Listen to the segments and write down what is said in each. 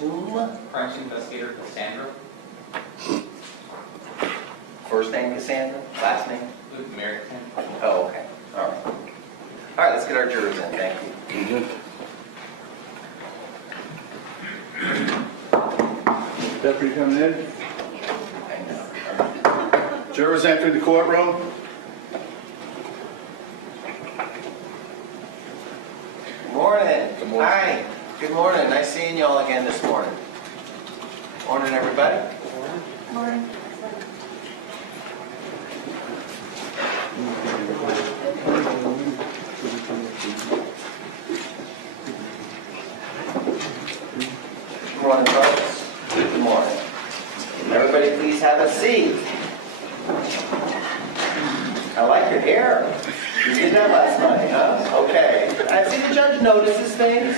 whom? Crime scene investigator Cassandra. First name Cassandra, last name? American. Oh, okay. All right. All right, let's get our jurors in. Thank you. Deputy coming in. I know. Jurors entering the courtroom. Good morning. Good morning. Hi. Good morning. Nice seeing you all again this morning. Morning, everybody. Morning. Good morning, folks. Good morning. Everybody, please have a seat. I like your hair. You did that last night, huh? Okay. I see the judge notices things.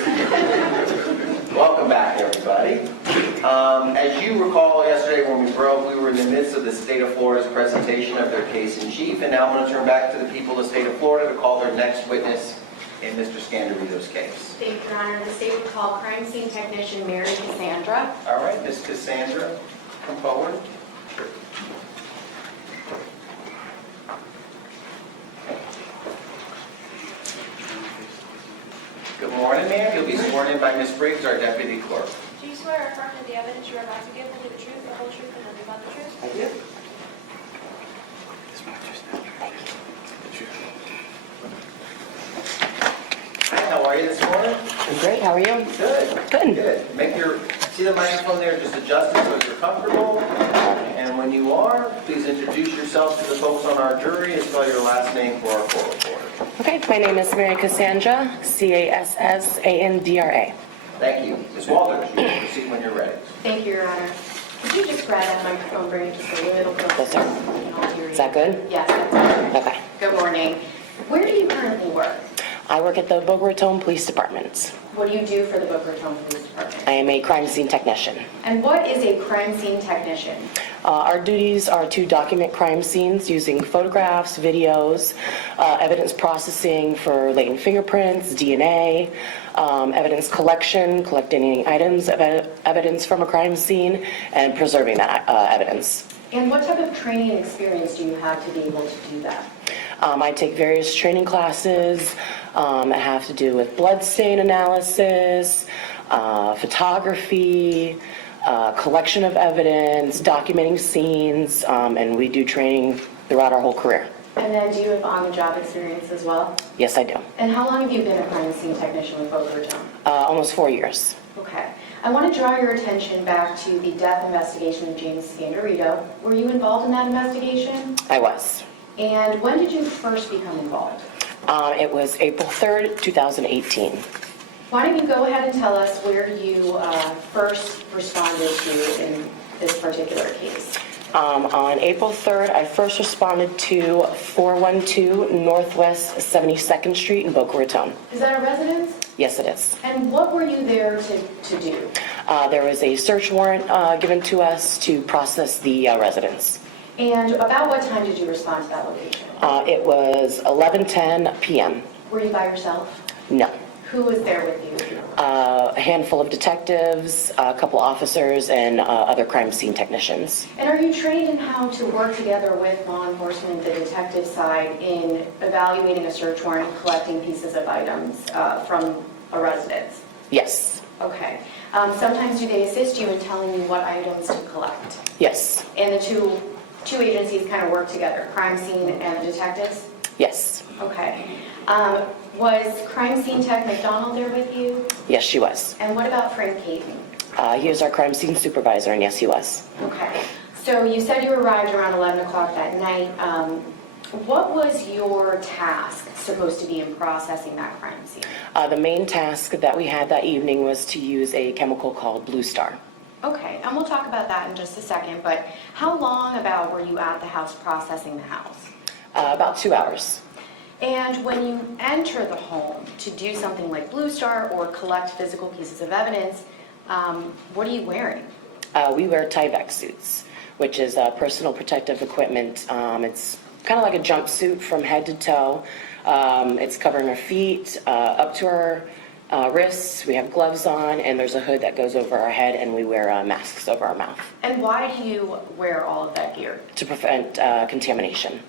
Welcome back, everybody. As you recall, yesterday when we broke, we were in the midst of the state of Florida's presentation of their case in chief, and now I'm going to turn back to the people of the state of Florida to call their next witness in Mr. Scandirito's case. Thank you, Your Honor. The state would call crime scene technician Mary Cassandra. All right, Miss Cassandra, come forward. Good morning, ma'am. You'll be sworn in by Miss Briggs, our deputy clerk. Do you swear or affirm that the evidence you are about to give will be the truth, the whole truth, and nothing but the truth? I do. Hi, how are you this morning? I'm great. How are you? Good. Good. Good. See the microphone there, just adjust it so you're comfortable. And when you are, please introduce yourself to the folks on our jury and spell your last name for our court reporter. Okay. My name is Mary Cassandra, Cassandra. Thank you. Ms. Walters, you can proceed when you're ready. Thank you, Your Honor. Could you just grab that microphone, bring it just a little closer? Yes, sir. We can all hear you. Is that good? Yes, that's good. Okay. Good morning. Where do you currently work? I work at the Boca Raton Police Department. What do you do for the Boca Raton Police Department? I am a crime scene technician. And what is a crime scene technician? Our duties are to document crime scenes using photographs, videos, evidence processing for latent fingerprints, DNA, evidence collection, collecting any items of evidence from a crime scene, and preserving that evidence. And what type of training and experience do you have to be able to do that? I take various training classes that have to do with blood stain analysis, photography, collection of evidence, documenting scenes, and we do training throughout our whole career. And then do you have on-the-job experience as well? Yes, I do. And how long have you been a crime scene technician with Boca Raton? Almost 4 years. Okay. I want to draw your attention back to the death investigation of James Scandirito. Were you involved in that investigation? I was. And when did you first become involved? It was April 3rd, 2018. Why don't you go ahead and tell us where you first responded to in this particular case? On April 3rd, I first responded to 412 Northwest 72nd Street in Boca Raton. Is that a residence? Yes, it is. And what were you there to do? There was a search warrant given to us to process the residence. And about what time did you respond to that location? It was 11:10 p.m. Were you by yourself? No. Who was there with you? A handful of detectives, a couple officers, and other crime scene technicians. And are you trained in how to work together with law enforcement, the detective side, in evaluating a search warrant, collecting pieces of items from a residence? Yes. Okay. Sometimes do they assist you in telling you what items to collect? Yes. And the two agencies kind of work together, crime scene and the detectives? Yes. Okay. Was crime scene tech McDonald there with you? Yes, she was. And what about Frank Caton? He was our crime scene supervisor, and yes, he was. Okay. So you said you arrived around 11 o'clock that night. What was your task supposed to be in processing that crime scene? The main task that we had that evening was to use a chemical called Blue Star. Okay, and we'll talk about that in just a second, but how long about were you at the house processing the house? About 2 hours. And when you enter the home to do something like Blue Star or collect physical pieces of evidence, what are you wearing? We wear Tyvek suits, which is personal protective equipment. It's kind of like a jumpsuit from head to toe. It's covering our feet up to our wrists, we have gloves on, and there's a hood that goes over our head, and we wear masks over our mouth And why do you wear all of that gear? to prevent contamination.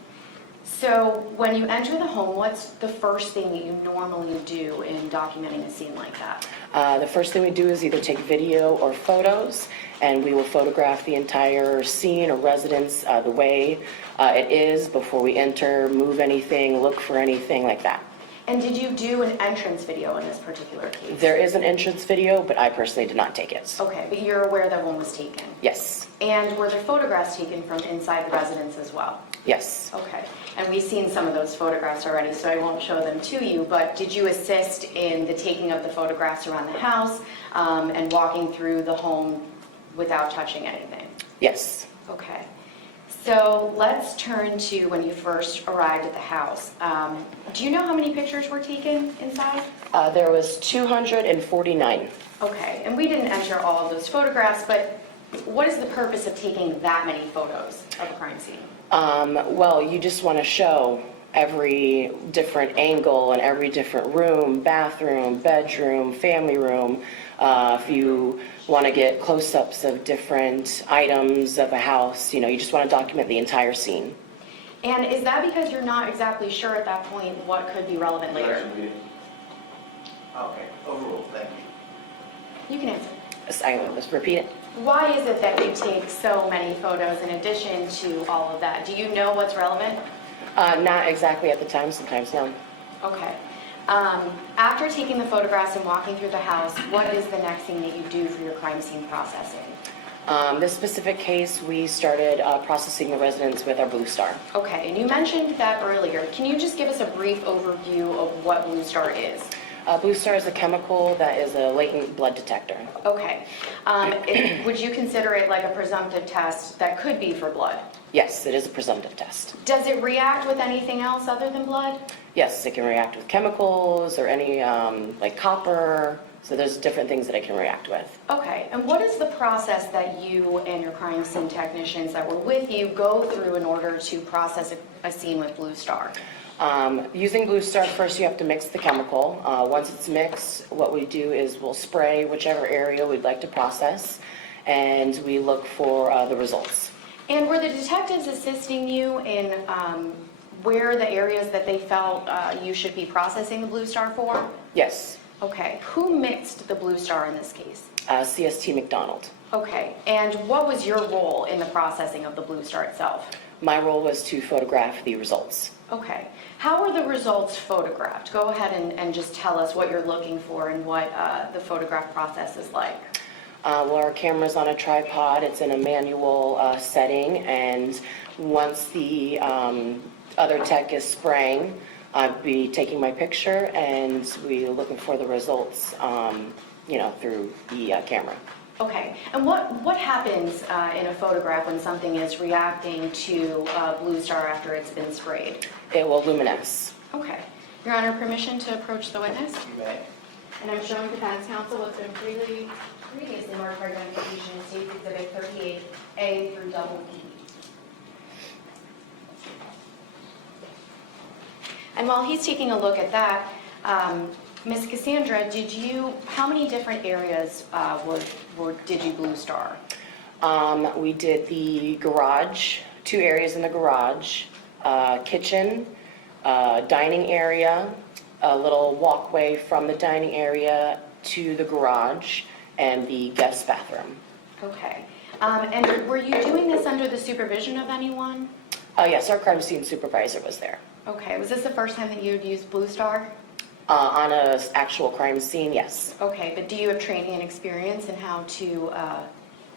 So when you enter the home, what's the first thing that you normally do in documenting a scene like that? The first thing we do is either take video or photos, and we will photograph the entire scene or residence the way it is before we enter, move anything, look for anything like that. And did you do an entrance video in this particular case? There is an entrance video, but I personally did not take it. Okay, but you're aware that one was taken? Yes, And were there photographs taken from inside the residence as well? yes. Okay, and we've seen some of those photographs already, so I won't show them to you, but did you assist in the taking of the photographs around the house and walking through the home without touching anything? Yes. Okay, so let's turn to when you first arrived at the house. Do you know how many pictures were taken inside? There was 249. Okay, and we didn't enter all of those photographs, but what is the purpose of taking that many photos of a crime scene? Well, you just want to show every different angle and every different room, bathroom, bedroom, family room. If you want to get close-ups of different items of a house, you just want to document the entire scene. And is that because you're not exactly sure at that point what could be relevant later? Okay, overruled, thank you. You can answer. Let's repeat it. Why is it that you take so many photos in addition to all of that? Do you know what's relevant? Not exactly at the time, sometimes no. Okay. After taking the photographs and walking through the house, what is the next thing that you do for your crime scene processing? This specific case, we started processing the residents with our Blue Star. Okay, and you mentioned that earlier. Can you just give us a brief overview of what Blue Star is? Blue Star is a chemical that is a latent blood detector. Okay. Would you consider it like a presumptive test that could be for blood? Yes, it is a presumptive test. Does it react with anything else other than blood? Yes, it can react with chemicals or any like copper. So there's different things that it can react with. Okay, and what is the process that you and your crime scene technicians that were with you go through in order to process a scene with Blue Star? Using Blue Star, first you have to mix the chemical. Once it's mixed, what we do is we'll spray whichever area we'd like to process, and we look for the results. And were the detectives assisting you in where the areas that they felt you should be processing the Blue Star for? Yes, Okay, who mixed the Blue Star in this case? CST McDonald. Okay, and what was your role in the processing of the Blue Star itself? My role was to photograph the results. Okay, how were the results photographed? Go ahead and just tell us what you're looking for and what the photograph process is like. Well, our camera's on a tripod. It's in a manual setting, and once the other tech is spraying, I'd be taking my picture, and we're looking for the results, through the camera. Okay, and what happens in a photograph when something is reacting to Blue Star after it's been sprayed? It will luminesce. Okay, Your Honor, permission to approach the witness? You may. And I'm showing defense counsel what's been previously marked for identification in State Exhibit 38A through E. And while he's taking a look at that, Ms. Cassandra, how many different areas did you Blue Star? We did the garage, 2 areas in the garage, kitchen, dining area, a little walkway from the dining area to the garage, and the guest bathroom. Okay. And were you doing this under the supervision of anyone? Yes, our crime scene supervisor was there. Okay. Was this the first time that you had used Blue Star? On an actual crime scene, yes. Okay, but do you have training and experience in how to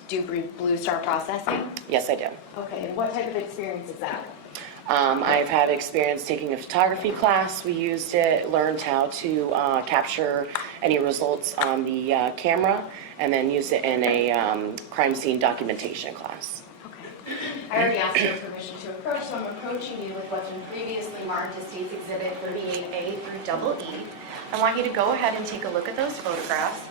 do Blue Star processing? Yes, I do. Okay, and what type of experience is that? I've had experience taking a photography class. We used it, learned how to capture any results on the camera, and then used it in a crime scene documentation class. Okay. I already asked for permission to approach, so I'm approaching you with what's been previously marked as State's Exhibit 38A through E. I want you to go ahead and take a look at those photographs.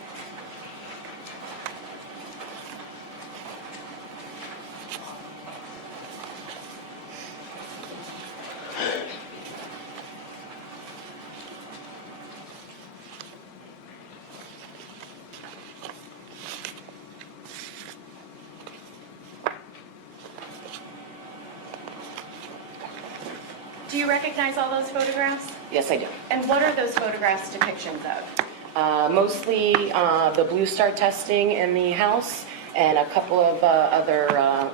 you recognize all those photographs? Yes, I do. And what are those photographs depictions of? Mostly the Blue Star testing in the house and a couple of other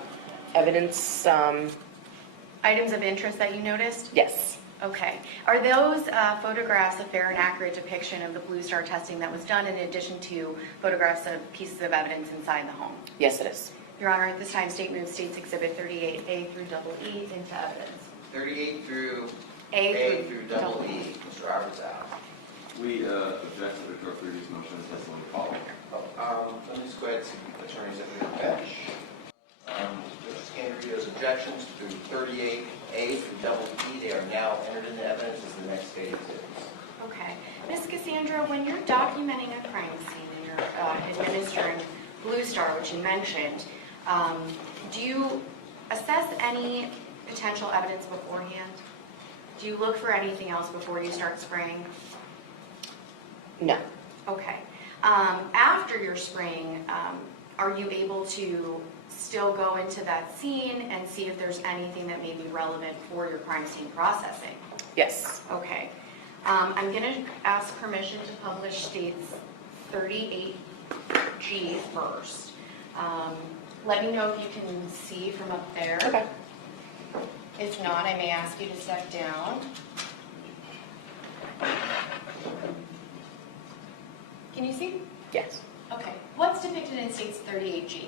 evidence. Items of interest that you noticed? Yes, Okay. Are those photographs a fair and accurate depiction of the Blue Star testing that was done in addition to photographs of pieces of evidence inside the home? yes, it is. Your Honor, at this time, State moves States Exhibit 38A through double E into evidence. 38 through A A through double E. Mr. Roberts out. We object to the clerk previous motion and testimony following. Let me just go ahead to attorneys at the bench. Mr. Scandirito's objections to 38A through double E, they are now entered into evidence as the next state exhibits. Okay. Ms. Cassandra, when you're documenting a crime scene and you're administering Blue Star, which you mentioned, do you assess any potential evidence beforehand? Do you look for anything else before you start spraying? No. Okay. After you're spraying, are you able to still go into that scene and see if there's anything that may be relevant for your crime scene processing? Yes. Okay. I'm going to ask permission to publish States 38G first. Let me know if you can see from up there. Okay. If not, I may ask you to step down. Can you see? Yes. Okay. What's depicted in States 38G?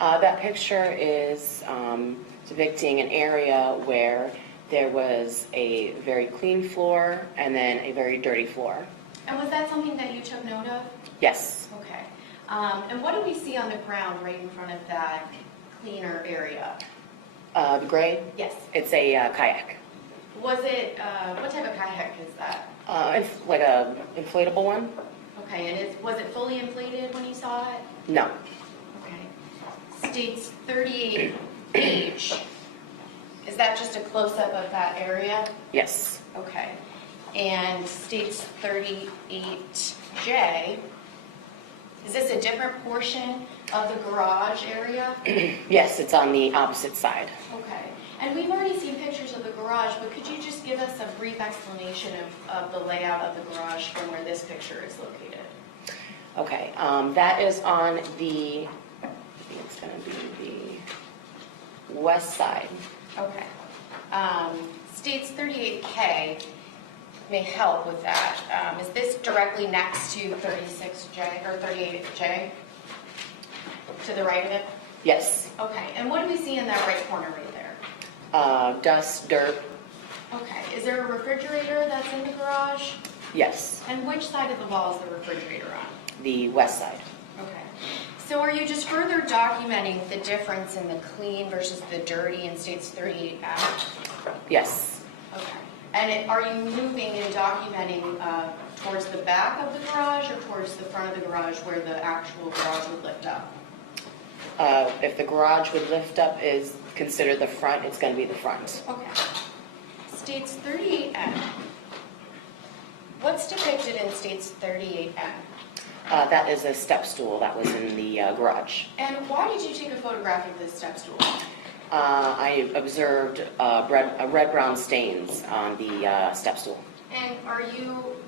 That picture is depicting an area where there was a very clean floor and then a very dirty floor. And was that something that you took note of? Yes. Okay. And what do we see on the ground right in front of that cleaner area? The gray, Yes. it's a kayak. Was it, what type of kayak is that? It's like a inflatable one? Okay, and was it fully inflated when you saw it? No. Okay. States 38H, is that just a close-up of that area? Yes. Okay. And States 38J, is this a different portion of the garage area? Yes, it's on the opposite side. Okay. And we've already seen pictures of the garage, but could you just give us a brief explanation of the layout of the garage from where this picture is located? Okay, that is on the, I think it's going to be the west side. Okay. States 38K may help with that. Is this directly next to 36J or 38J? To the right of it? Yes. Okay. And what do we see in that right corner right there? Dust, dirt, Okay. Is there a refrigerator that's in the garage? yes. And which side of the wall is the refrigerator on? The west side. Okay. So are you just further documenting the difference in the clean versus the dirty in States 38F? Yes. Okay. And are you moving and documenting towards the back of the garage or towards the front of the garage where the actual garage would lift up? If the garage would lift up is considered the front, it's going to be the front. Okay. States 38N. What's depicted in States 38N? That is a step stool that was in the garage. And why did you take a photograph of this step stool? I observed red-brown stains on the step stool. And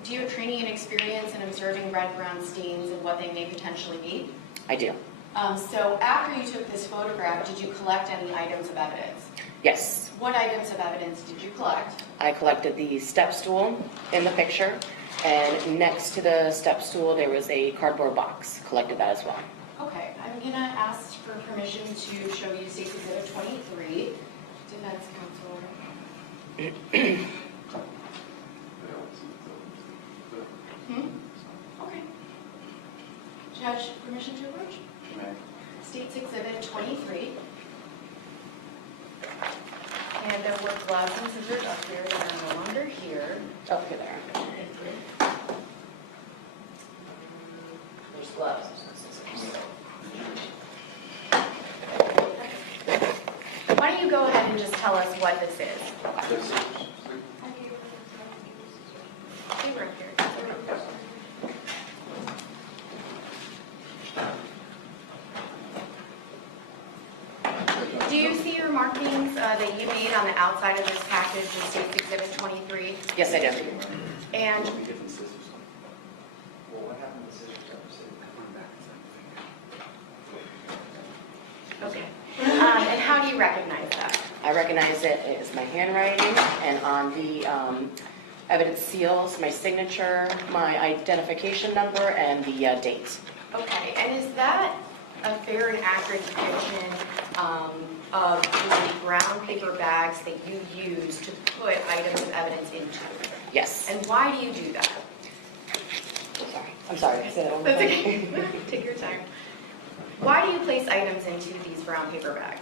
do you have training and experience in observing red-brown stains and what they may potentially be? I do. So after you took this photograph, did you collect any items of evidence? Yes. What items of evidence did you collect? I collected the step stool in the picture, and next to the step stool there was a cardboard box. Collected that as well. Okay, I'm going to ask for permission to show you State's Exhibit 23. Defense counsel. Okay. Judge, permission to approach? State's Exhibit 23. And there were gloves and scissors up here that are no longer here. Up here there. There's gloves. Why don't you go ahead and just tell us what this is? They were up here. Do you see your mark markings that you made on the outside of this package in State's Exhibit 23? Yes, I do. And, Well, what happened to scissors? okay. And how do you recognize that? I recognize it as my handwriting, and on the evidence seals, my signature, my identification number, and the date. Okay, and is that a fair and accurate depiction of the brown paper bags that you use to put items of evidence into? Yes. And why do you do that? I'm sorry. Say that one more That's time. okay. Take your time. Why do you place items into these brown paper bags?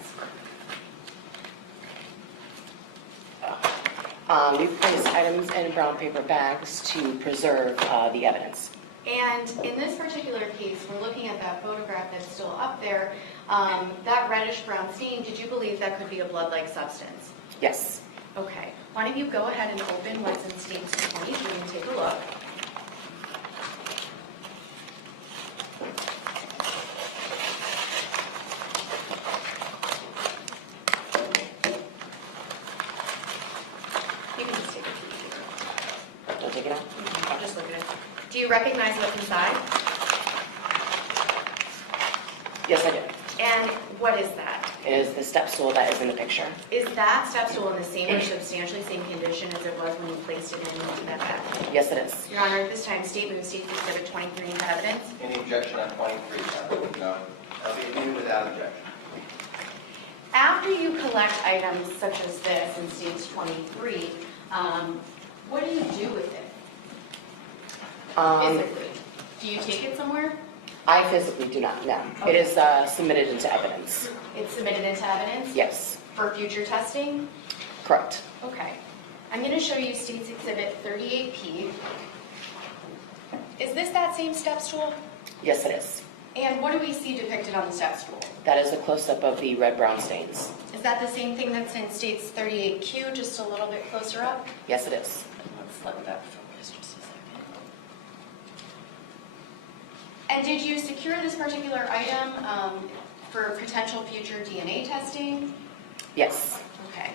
We place items in brown paper bags to preserve the evidence. And in this particular case, we're looking at that photograph that's still up there. That reddish-brown stain, did you believe that could be a blood-like substance? Yes. Okay. Why don't you go ahead and open what's in State's 23 and take a look. You can just take it. Don't take it out. Just look at it. Do you recognize what's inside? Yes, I do. And what is that? It is the step stool that is in the picture. Is that step stool in the same or substantially same condition as it was when you placed it into that bag? Yes, it is. Your Honor, at this time, State moves State's Exhibit 23 into evidence. Any objection on 23, Senator? No. That'll be admitted without objection. After you collect items such as this in State's 23, what do you do with it physically? Do you take it somewhere? I physically do not, no. It is submitted into evidence. It's submitted into evidence? Yes, For future testing? correct. Okay. I'm going to show you State's Exhibit 38P. Is this that same step stool? Yes, it is. And what do we see depicted on the step stool? That is a close-up of the red-brown stains. Is that the same thing that's in State's 38Q, just a little bit closer up? Yes, it is. Let's let that focus just a second. And did you secure this particular item for potential future DNA testing? Yes. Okay.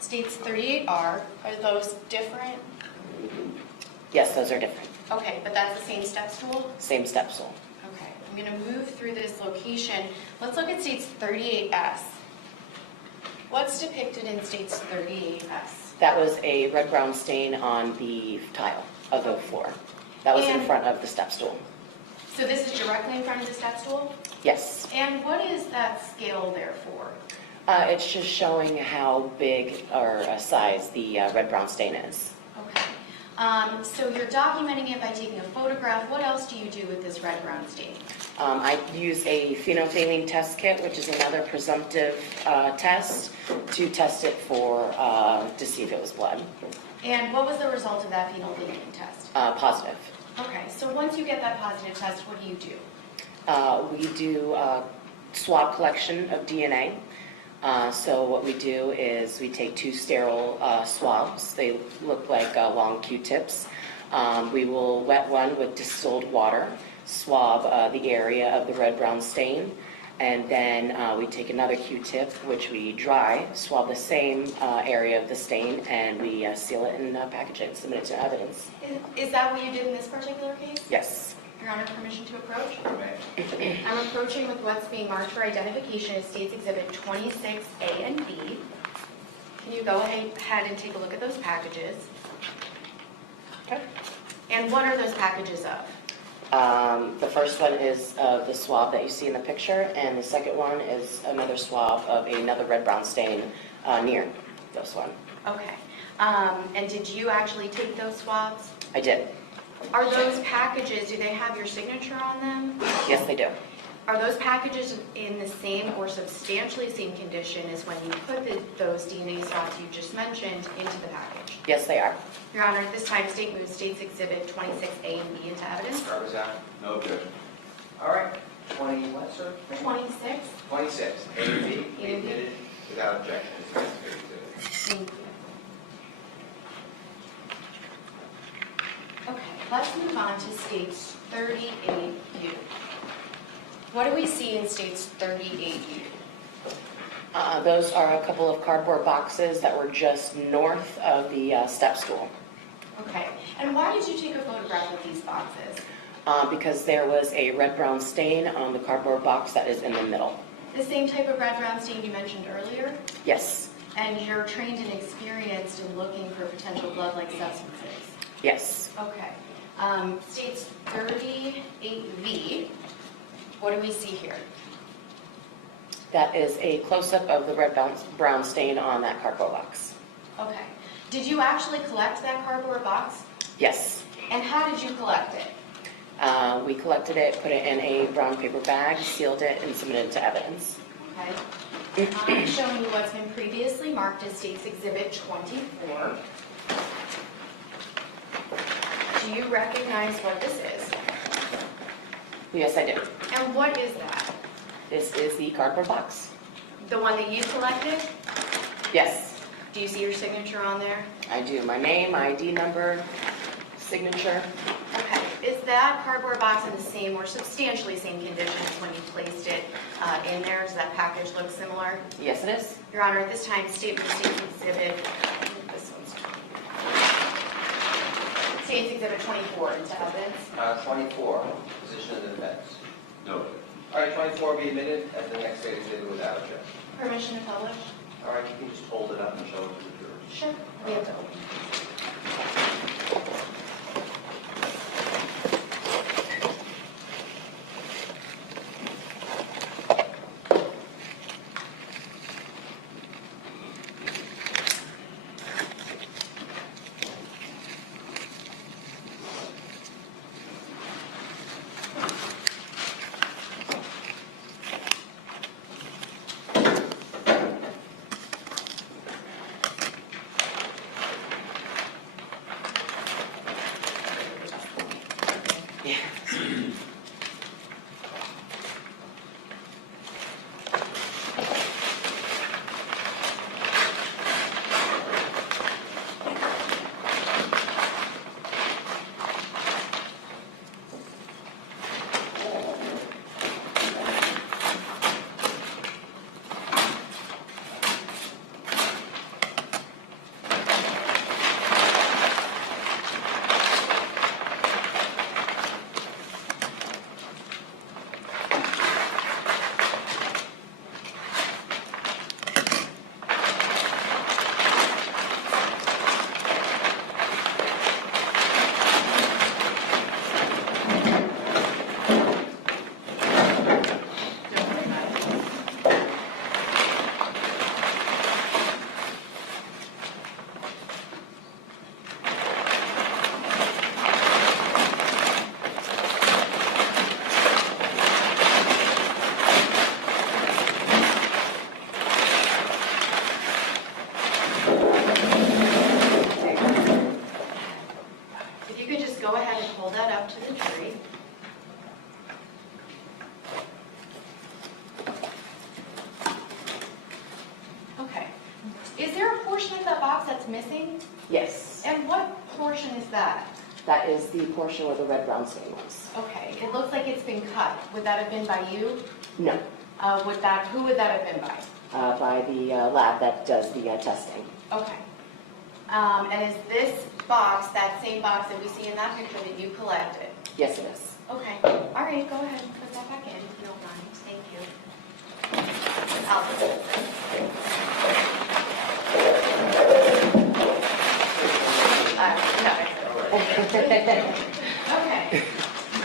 State's 38R, are those different? Yes, those are different. Okay, but that's the same step stool? Same step stool. Okay, I'm going to move through this location. Let's look at State's 38S. What's depicted in State's 38S? That was a red-brown stain on the tile of the floor. That was in And- front of the step stool. So this is directly in front of the step stool? Yes. And what is that scale there for? It's just showing how big or size the red-brown stain is. Okay. So you're documenting it by taking a photograph. What else do you do with this red-brown stain? I use a phenolphthalein test kit, which is another presumptive test, to test it for, to see if it was blood. And what was the result of that phenolphthalein test? Positive. Okay, so once you get that positive test, what do you do? We do swab collection of DNA. So what we do is we take 2 sterile swabs. They look like long Q-tips. We will wet one with distilled water, swab the area of the red-brown stain, and then we take another Q-tip, which we dry, swab the same area of the stain, and we seal it and package it and submit it to evidence. Is that what you did in this particular case? Yes. Your Honor, permission to approach? May. I'm approaching with what's being marked for identification as State's Exhibit 26A and B. Can you go ahead and take a look at those packages? Okay. And what are those packages of? The first one is the swab that you see in the picture, and the second one is another swab of another red-brown stain near this one. Okay. And did you actually take those swabs? I did. Are those packages, do they have your signature on them? Yes, they do. Are those packages in the same or substantially same condition as when you put those DNA swabs you just mentioned into the package? Yes, they are. Your Honor, at this time, State moves State's Exhibit 26A and B into evidence. Start with that. No objection. All right. 20 what, sir? 26. 26. A and B. A and B. Admitted without objection. It's necessary to- Thank you. Okay, let's move on to State's 38U. What do we see in State's 38U? Those are a couple of cardboard boxes that were just north of the step stool. Okay. And why did you take a photograph of these boxes? Because there was a red-brown stain on the cardboard box that is in the middle. The same type of red-brown stain you mentioned earlier? Yes, And you're trained and experienced in looking for potential blood-like substances? yes. Okay. States 38V. What do we see here? That is a close-up of the red-brown stain on that cardboard box. Okay. Did you actually collect that cardboard box? Yes. And how did you collect it? We collected it, put it in a brown paper bag, sealed it, and submitted it to evidence. Okay. I'm showing you what's been previously marked as State's Exhibit 24. Do you recognize what this is? Yes, I do. And what is that? This is the cardboard box. The one that you collected? Yes, Do you see your signature on there? I do. My name, ID number, signature. Okay. Is that cardboard box in the same or substantially same condition as when you placed it in there? Does that package look similar? Yes, it is. Your Honor, at this time, State's Exhibit, this one's 24. State's Exhibit 24 into evidence. 24, position of the defense. No. All right, 24 be admitted as the next state exhibit without objection. Permission to publish? All right, you can just hold it up and show it to the jurors. Sure. We have to open. Missing? Yes, And what portion is that? that is the portion where the red-brown stain was. Okay, it looks like it's been cut. Would that have been by you? No, Who would that have been by? by the lab that does the testing. Okay. And is this box, that same box that we see in that picture that you collected? Yes, it is. Okay, all right, go ahead and put that back in, if you don't mind, thank you. I'll put it. No. Okay. Did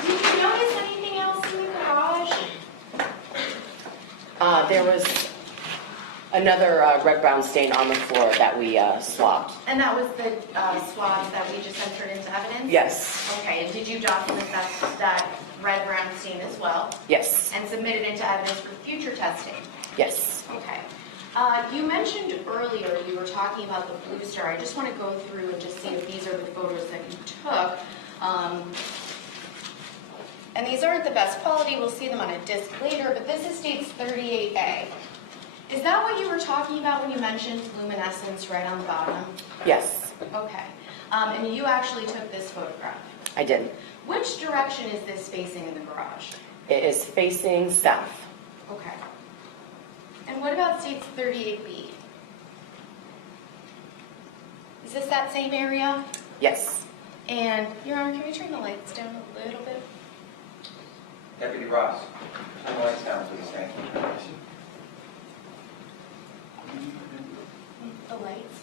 you notice anything else in the garage? There was another red-brown stain on the floor that we swabbed. And that was the swabs that we just entered into evidence? Yes, Okay, and did you document that red-brown stain as well? yes, And submit it into evidence for future testing? yes. Okay. You mentioned earlier, you were talking about the Blue Star. I just want to go through and just see if these are the photos that you took. And these aren't the best quality. We'll see them on a disc later, but this is states 38A. Is that what you were talking about when you mentioned luminescence right on the bottom? Yes, Okay. And you actually took this photograph. I did. Which direction is this facing in the garage? It is facing south. Okay. And what about states 38B? Is this that same area? Yes. And, Your Honor, can we turn the lights down a little bit? Deputy Ross, turn the lights down, please, thank you. The lights?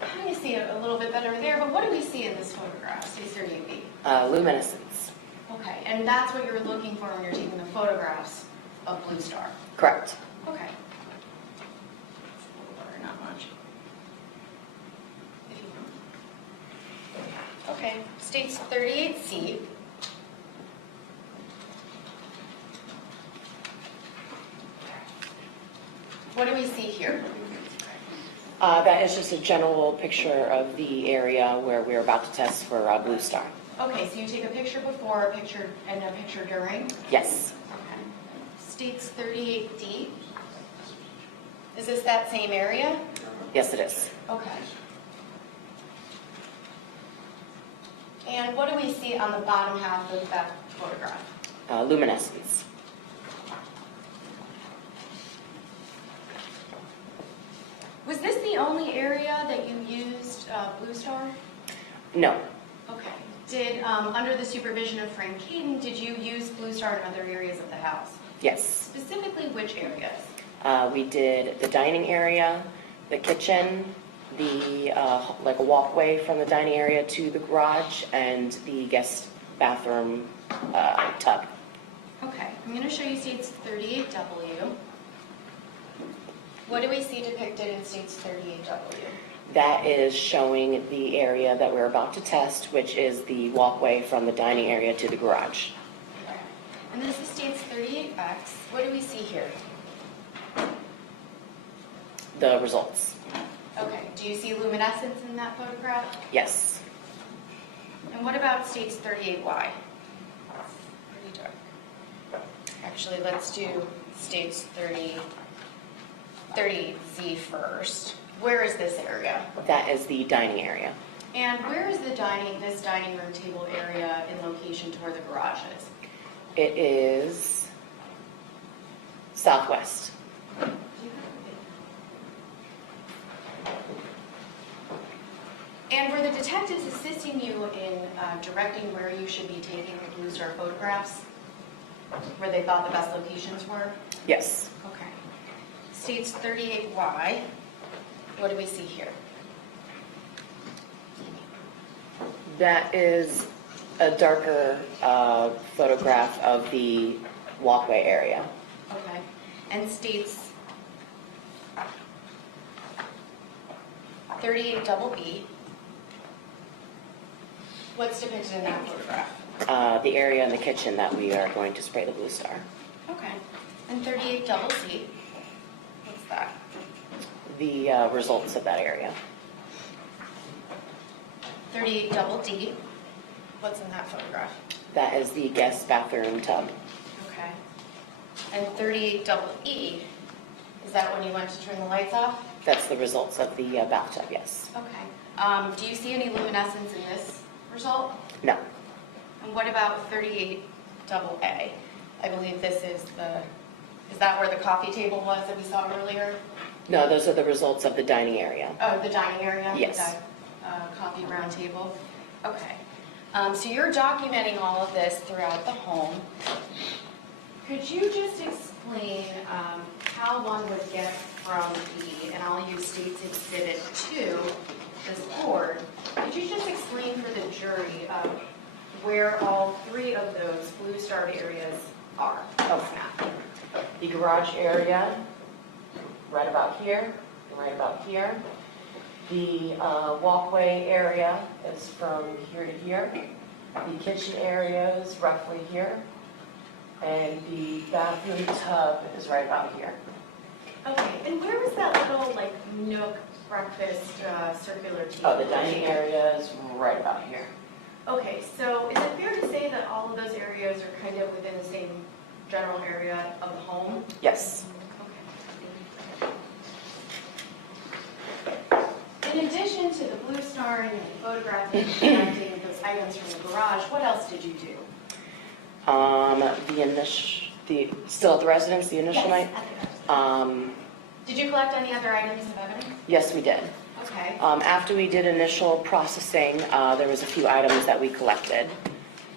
Kind of see it a little bit better there, but what do we see in this photograph, states 38B? Luminescence. Okay, and that's what you're looking for when you're taking the photographs of Blue Star? Correct. Okay. It's a little blurry, not much. If you want. Okay, states 38C. What do we see here? That is just a general picture of the area where we're about to test for Blue Star. Okay, so you take a picture before, a picture, and a picture during? Yes. Okay. States 38D. Is this that same area? Yes, it is. Okay. And what do we see on the bottom half of that photograph? Luminescence. Was this the only area that you used Blue Star? No. Okay. Did, under the supervision of Frank Caden, did you use Blue Star in other areas of the house? Yes. Specifically, which areas? We did the dining area, the kitchen, the like a walkway from the dining area to the garage, and the guest bathroom tub. Okay. I'm going to show you states 38W. What do we see depicted in states 38W? That is showing the area that we're about to test, which is the walkway from the dining area to the garage. Okay. And this is states 38X. What do we see here? The results. Okay. Do you see luminescence in that photograph? Yes. And what about states 38Y? Pretty dark. Actually, let's do states 30Z first. Where is this area? That is the dining area. And where is this dining room table area in location to where the garage is? It is southwest. And were the detectives assisting you in directing where you should be taking the Blue Star photographs? Where they thought the best locations were? Yes. Okay. States 38Y. What do we see here? That is a darker photograph of the walkway area. Okay. And states 38BB. What's depicted in that photograph? The area in the kitchen that we are going to spray the Blue Star. Okay. And 38C. What's that? The results of that area. 38D. What's in that photograph? That is the guest bathroom tub. Okay. And 38E. Is that when you went to turn the lights off? That's the results of the bathtub, yes. Okay. Do you see any luminescence in this result? No. And what about 38AA? I believe this is that where the coffee table was that we saw earlier? No, those are the results of the dining area. Oh, the dining area? Yes. That coffee round table? Okay. So you're documenting all of this throughout the home. Could you just explain how one would get from and I'll use States Exhibit 2, this board, could you just explain for the jury where all three of those blue starred areas are on the map? The garage area, right about here, and right about here. The walkway area is from here to here. The kitchen area is roughly here. And the bathroom tub is right about here. Okay, and where was that little like nook breakfast circular table? Oh, the dining area is right about here. Okay, so is it fair to say that all of those areas are kind of within the same general area of the home? Yes. Okay. In addition to the blue starring and photographing and collecting those items from the garage, what else did you do? The Still at the residence, the initial Yes, night? at the residence. Did you collect any other items of evidence? Yes, we did. Okay. After we did initial processing, there was a few items that we collected.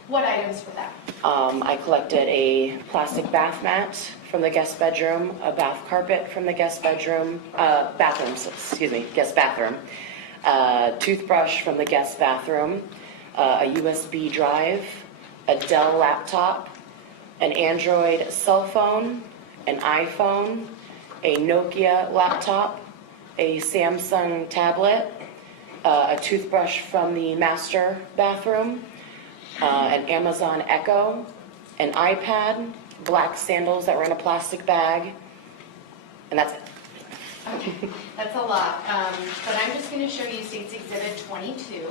What items were that? I collected a plastic bath mat from the guest bedroom, a bath carpet from the guest bedroom, guest bathroom, toothbrush from the guest bathroom, a USB drive, a Dell laptop, an Android cell phone, an iPhone, a Nokia laptop, a Samsung tablet, a toothbrush from the master bathroom, an Amazon Echo, an iPad, black sandals that were in a plastic bag, and that's it. Okay, that's a lot. But I'm just going to show you State's Exhibit 22.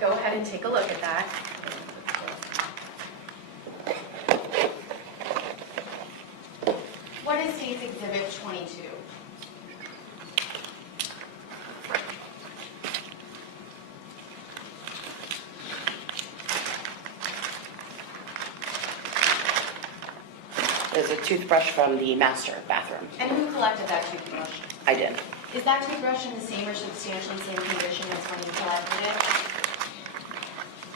Go ahead and take a look at that. What is State's Exhibit 22? There's a toothbrush from the master bathroom. And who collected that toothbrush? I did. Is that toothbrush in the same or substantially same condition as when you collected it?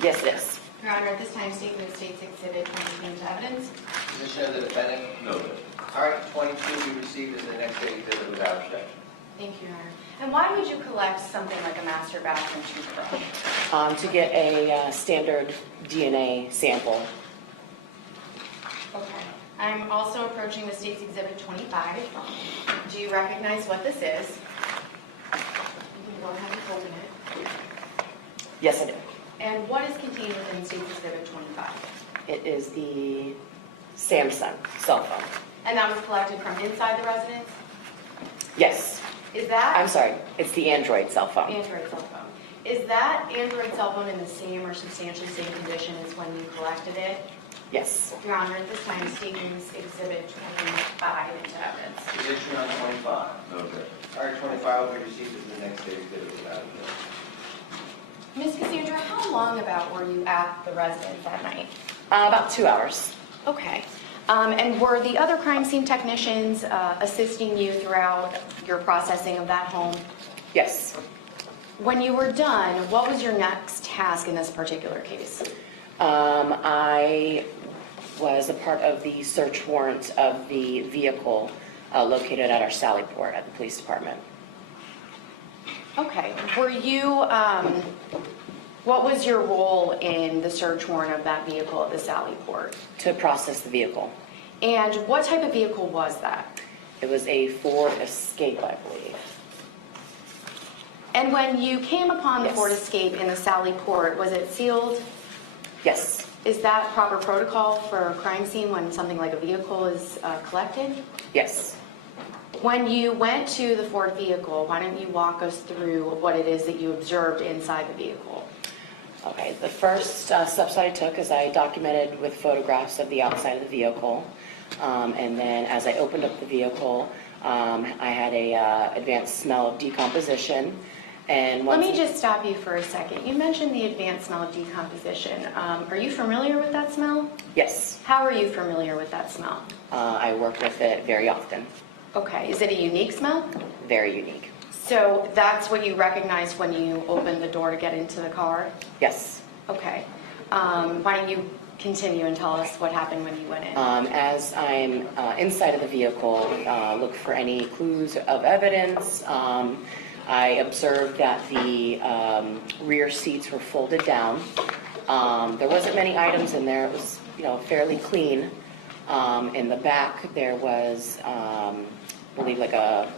Yes, it is. Your Honor, at this time, State moves State's Exhibit 22 into evidence. Position of the defendant? Noted. All right, 22 be received as the next day exhibit without objection. Thank you, Your Honor. And why would you collect something like a master bathroom toothbrush? To get a standard DNA sample. Okay. I'm also approaching the State's Exhibit 25. Do you recognize what this is? You can go ahead and open it. Yes, I do. And what is contained within State's Exhibit 25? It is the Samsung cell phone. And that was collected from inside the residence? Yes. Is that? I'm sorry. It's the Android cell phone. Android cell phone. Is that Android cell phone in the same or substantially same condition as when you collected it? Yes. Your Honor, at this time, State moves Exhibit 25 into evidence. Position on 25. Noted. All right, 25 will be received as the next day exhibit without objection. Ms. Cassandra, how long about were you at the residence that night? About 2 hours. Okay. And were the other crime scene technicians assisting you throughout your processing of that home? Yes. When you were done, what was your next task in this particular case? I was a part of the search warrant of the vehicle located at our Sally Port at the police department. Okay. Were you, what was your role in the search warrant of that vehicle at the Sally Port? To process the vehicle. And what type of vehicle was that? It was a Ford Escape, I believe. And when you came upon the Yes. Ford Escape in the Sally Port, was it sealed? Yes. Is that proper protocol for a crime scene when something like a vehicle is collected? Yes. When you went to the Ford vehicle, why don't you walk us through what it is that you observed inside the vehicle? Okay, the first steps that I took is I documented with photographs of the outside of the vehicle. And then as I opened up the vehicle, I had a advanced smell of decomposition. And Let once me just stop you for a second. You mentioned the advanced smell of decomposition. Are you familiar with that smell? Yes, How are you familiar with that smell? I work with it very often. Okay, is it a unique smell? Very unique. So that's what you recognized when you opened the door to get into the car? Yes. Okay. Why don't you continue and tell us what happened when you went in? As I'm inside of the vehicle, look for any clues of evidence. I observed that the rear seats were folded down. There wasn't many items in there. It was, fairly clean. In the back, there was, I believe, like a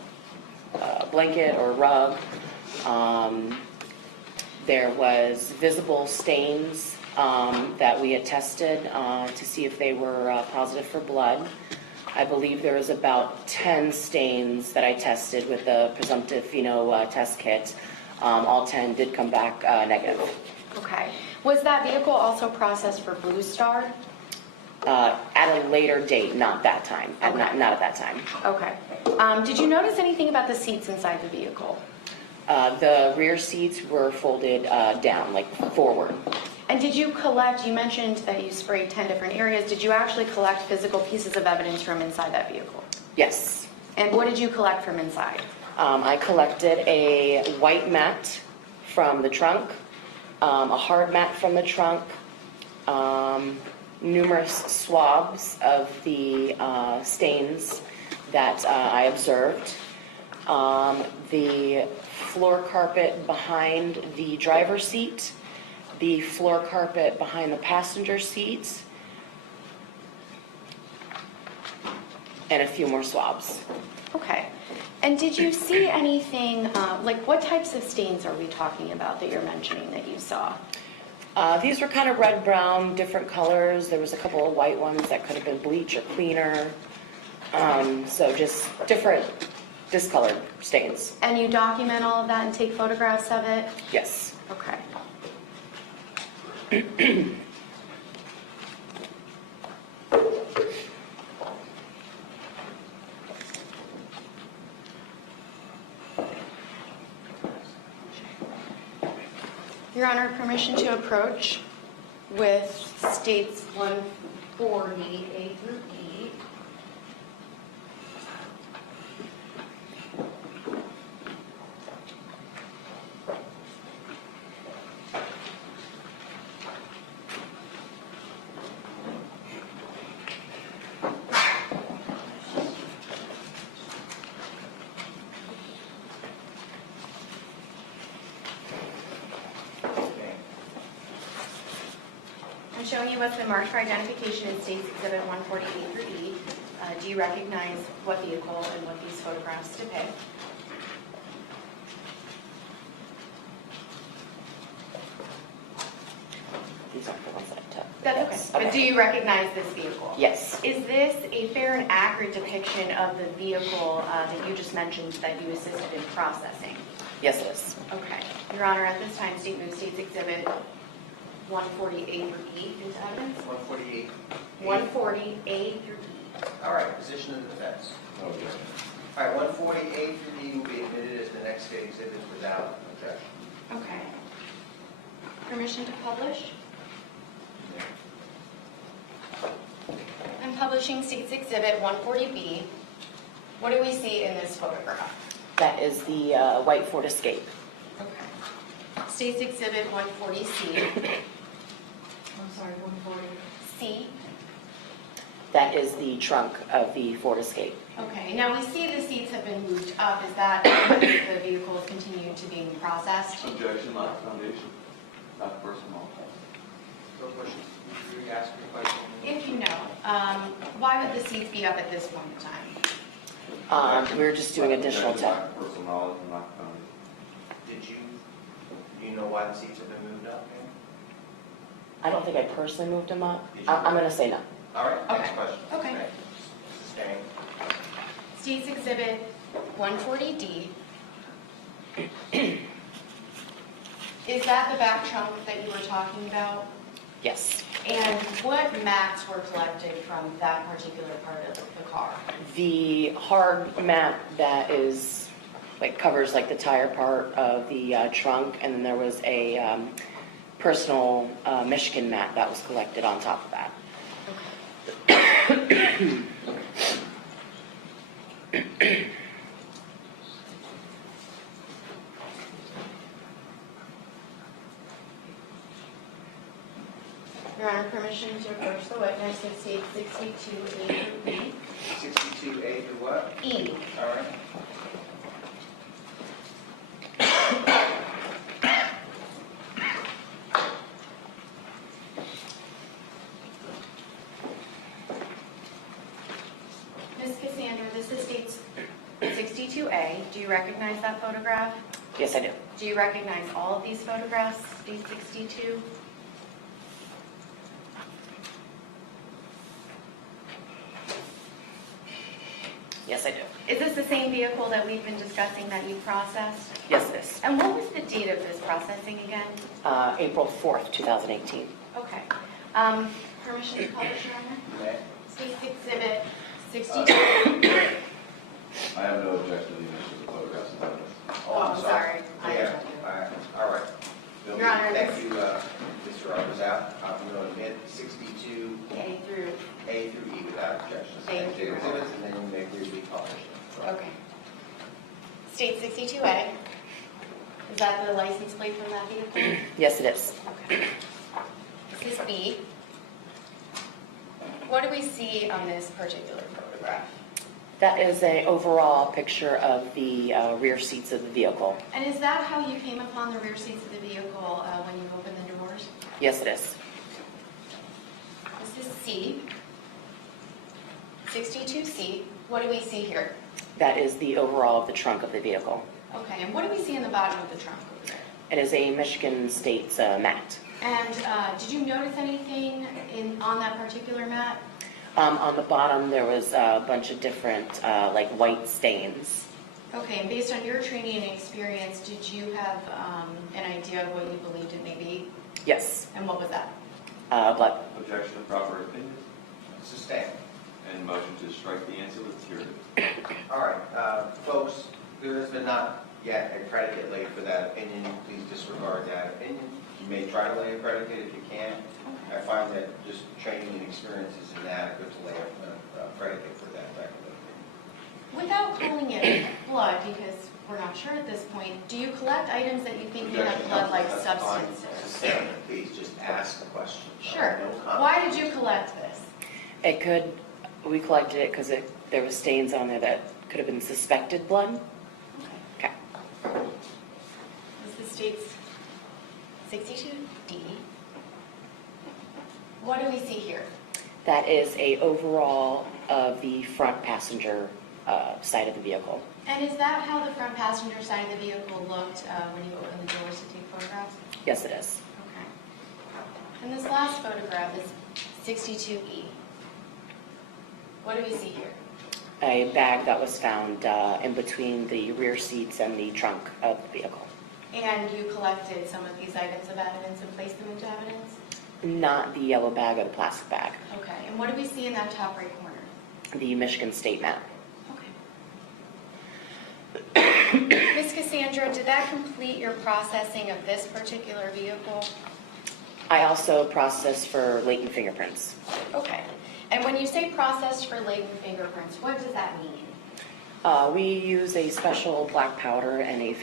blanket or rug. There was visible stains that we had tested to see if they were positive for blood. I believe there was about 10 stains that I tested with the presumptive test kit. All 10 did come back negative. Okay. Was that vehicle also processed for Blue Star? At a later date, not that time. Okay. Not at that time. Okay. Did you notice anything about the seats inside the vehicle? The rear seats were folded down, like forward. And did you collect, you mentioned that you sprayed 10 different areas. Did you actually collect physical pieces of evidence from inside that vehicle? Yes. And what did you collect from inside? I collected a white mat from the trunk, a hard mat from the trunk, numerous swabs of the stains that I observed, the floor carpet behind the driver's seat, the floor carpet behind the passenger seat, and a few more swabs. Okay. And did you see anything, like what types of stains are we talking about that you're mentioning that you saw? These were kind of red-brown, different colors. There was a couple of white ones that could have been bleach or cleaner. So just different discolored stains. And you document all of that and take photographs of it? Yes. Okay. Your Honor, permission to approach with states 140 A through E. I'm showing you what's been marked for identification in States Exhibit 140 A through E. Do you recognize what vehicle and what these photographs depict? These aren't the ones that I took. That's okay. Yes. But do you recognize this vehicle? Yes. Is this a fair and accurate depiction of the vehicle that you just mentioned that you assisted in processing? Yes, it is. Okay. Your Honor, at this time, State moves States Exhibit 140 A through E into evidence. 148. 140 A through E. All right, position of the defense. Okay. All right, 148 through D will be admitted as the next state exhibit without objection. Okay. Permission to publish? I'm publishing States Exhibit 140B. What do we see in this photograph? That is the white Ford Escape. Okay. States Exhibit 140C. I'm sorry, 140C. That is the trunk of the Ford Escape. Okay, now we see the seats have been moved up. Is that because the vehicle is continuing to being processed? Objection, not foundation, not personal. No questions? You ask your question. If you know, why would the seats be up at this point in time? We're just doing additional Objection, tests. not personal knowledge, and not foundation. Do you know why the seats have been moved up? ma'am? I don't think I personally moved them up. Did you? I'm going to say no. All right, next Okay. question. Okay. Sustained. States Exhibit 140D. Is that the back trunk that you were talking about? Yes. And what mats were collected from that particular part of the car? The hard mat that is, like, covers like the tire part of the trunk, and then there was a personal Michigan mat that was collected on top of that. Your Honor, permission to approach the witness at stage 62A through E. 62A through what? E. All right. Ms. Cassandra, this is states 62A. Do you recognize that photograph? Yes, I do. Do you recognize all of these photographs, state 62? Yes, I do. Is this the same vehicle that we've been discussing that you processed? Yes, it is. And what was the date of this processing again? April 4th, 2018. Okay. Permission to publish, Your Honor? May. State Exhibit 62. I have no objection to the emission of the photographs and evidence. Oh, I'm sorry. I Yeah, interrupted. all right. Your Honor, Thank you, Ms. Mr. Rupp is out. I'm going to admit 62 A through, A through E without objection. A Take through. exhibits and then you may briefly publish them. okay. State 62A. Is that the license plate from that vehicle? Yes, it is. Okay. This is B. What do we see on this particular photograph? That is an overall picture of the rear seats of the vehicle. And is that how you came upon the rear seats of the vehicle when you opened the doors? Yes, it is. This is C. 62C. What do we see here? That is the overall of the trunk of the vehicle. Okay, and what do we see in the bottom of the trunk over there? It is a Michigan State's mat. And did you notice anything on that particular mat? On the bottom, there was a bunch of different, like white stains. Okay, and based on your training and experience, did you have an idea of what you believed it may be? Yes. And what was that? Blood. Objection to proper opinion, Sustained. and motion to strike the answer with curative. All right, folks, there has been not yet a predicate laid for that opinion. Please disregard that opinion. You may try to lay a predicate if you can. I find that just training and experience is inadequate to lay a predicate for that type of opinion. Without calling it blood, because we're not sure at this point, do you collect items that you think may have blood-like That's fine. substances? Sustained. Please just ask the question. Sure. No comment. Why did you collect this? We collected it because there was stains on there that could have been suspected blood. Okay. This is states 62D. What do we see here? That is a overall of the front passenger side of the vehicle. And is that how the front passenger side of the vehicle looked when you opened the doors to take photographs? Yes, it is. Okay. And this last photograph is 62E. What do we see here? A bag that was found in between the rear seats and the trunk of the vehicle. And you collected some of these items of evidence and placed them into evidence? Not the yellow bag or the plastic bag. Okay. And what do we see in that top right corner? The Michigan State map. Okay. Ms. Cassandra, did that complete your processing of this particular vehicle? I also processed for latent fingerprints. Okay. And when you say processed for latent fingerprints, what does that mean? We use a special black powder and a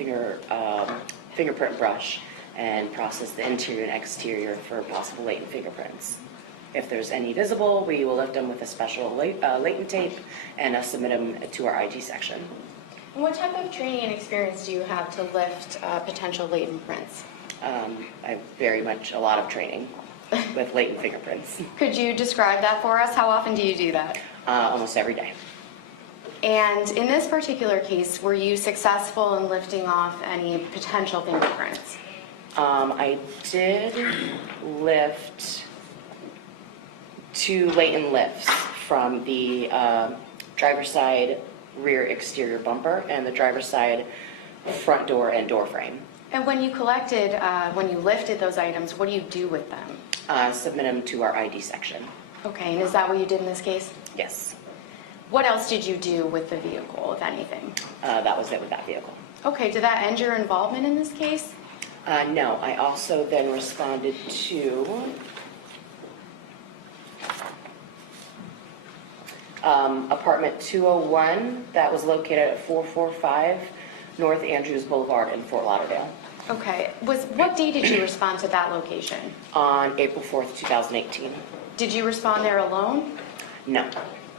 fingerprint brush and process the interior and exterior for possible latent fingerprints. If there's any visible, we will lift them with a special latent tape and submit them to our IG section. And what type of training and experience do you have to lift potential latent prints? I have very much a lot of training with latent fingerprints. Could you describe that for us? How often do you do that? Almost every day. And in this particular case, were you successful in lifting off any potential fingerprints? I did lift 2 latent lifts from the driver's side rear exterior bumper and the driver's side front door and door frame. And when you lifted those items, what do you do with them? Submit them to our ID section. Okay, and is that what you did in this case? Yes, What else did you do with the vehicle, if anything? that was it with that vehicle. Okay, did that end your involvement in this case? No, I also then responded to apartment 201 that was located at 445 North Andrews Boulevard in Fort Lauderdale Okay, what day did you respond to that location? on April 4th, 2018. Did you respond there alone? No.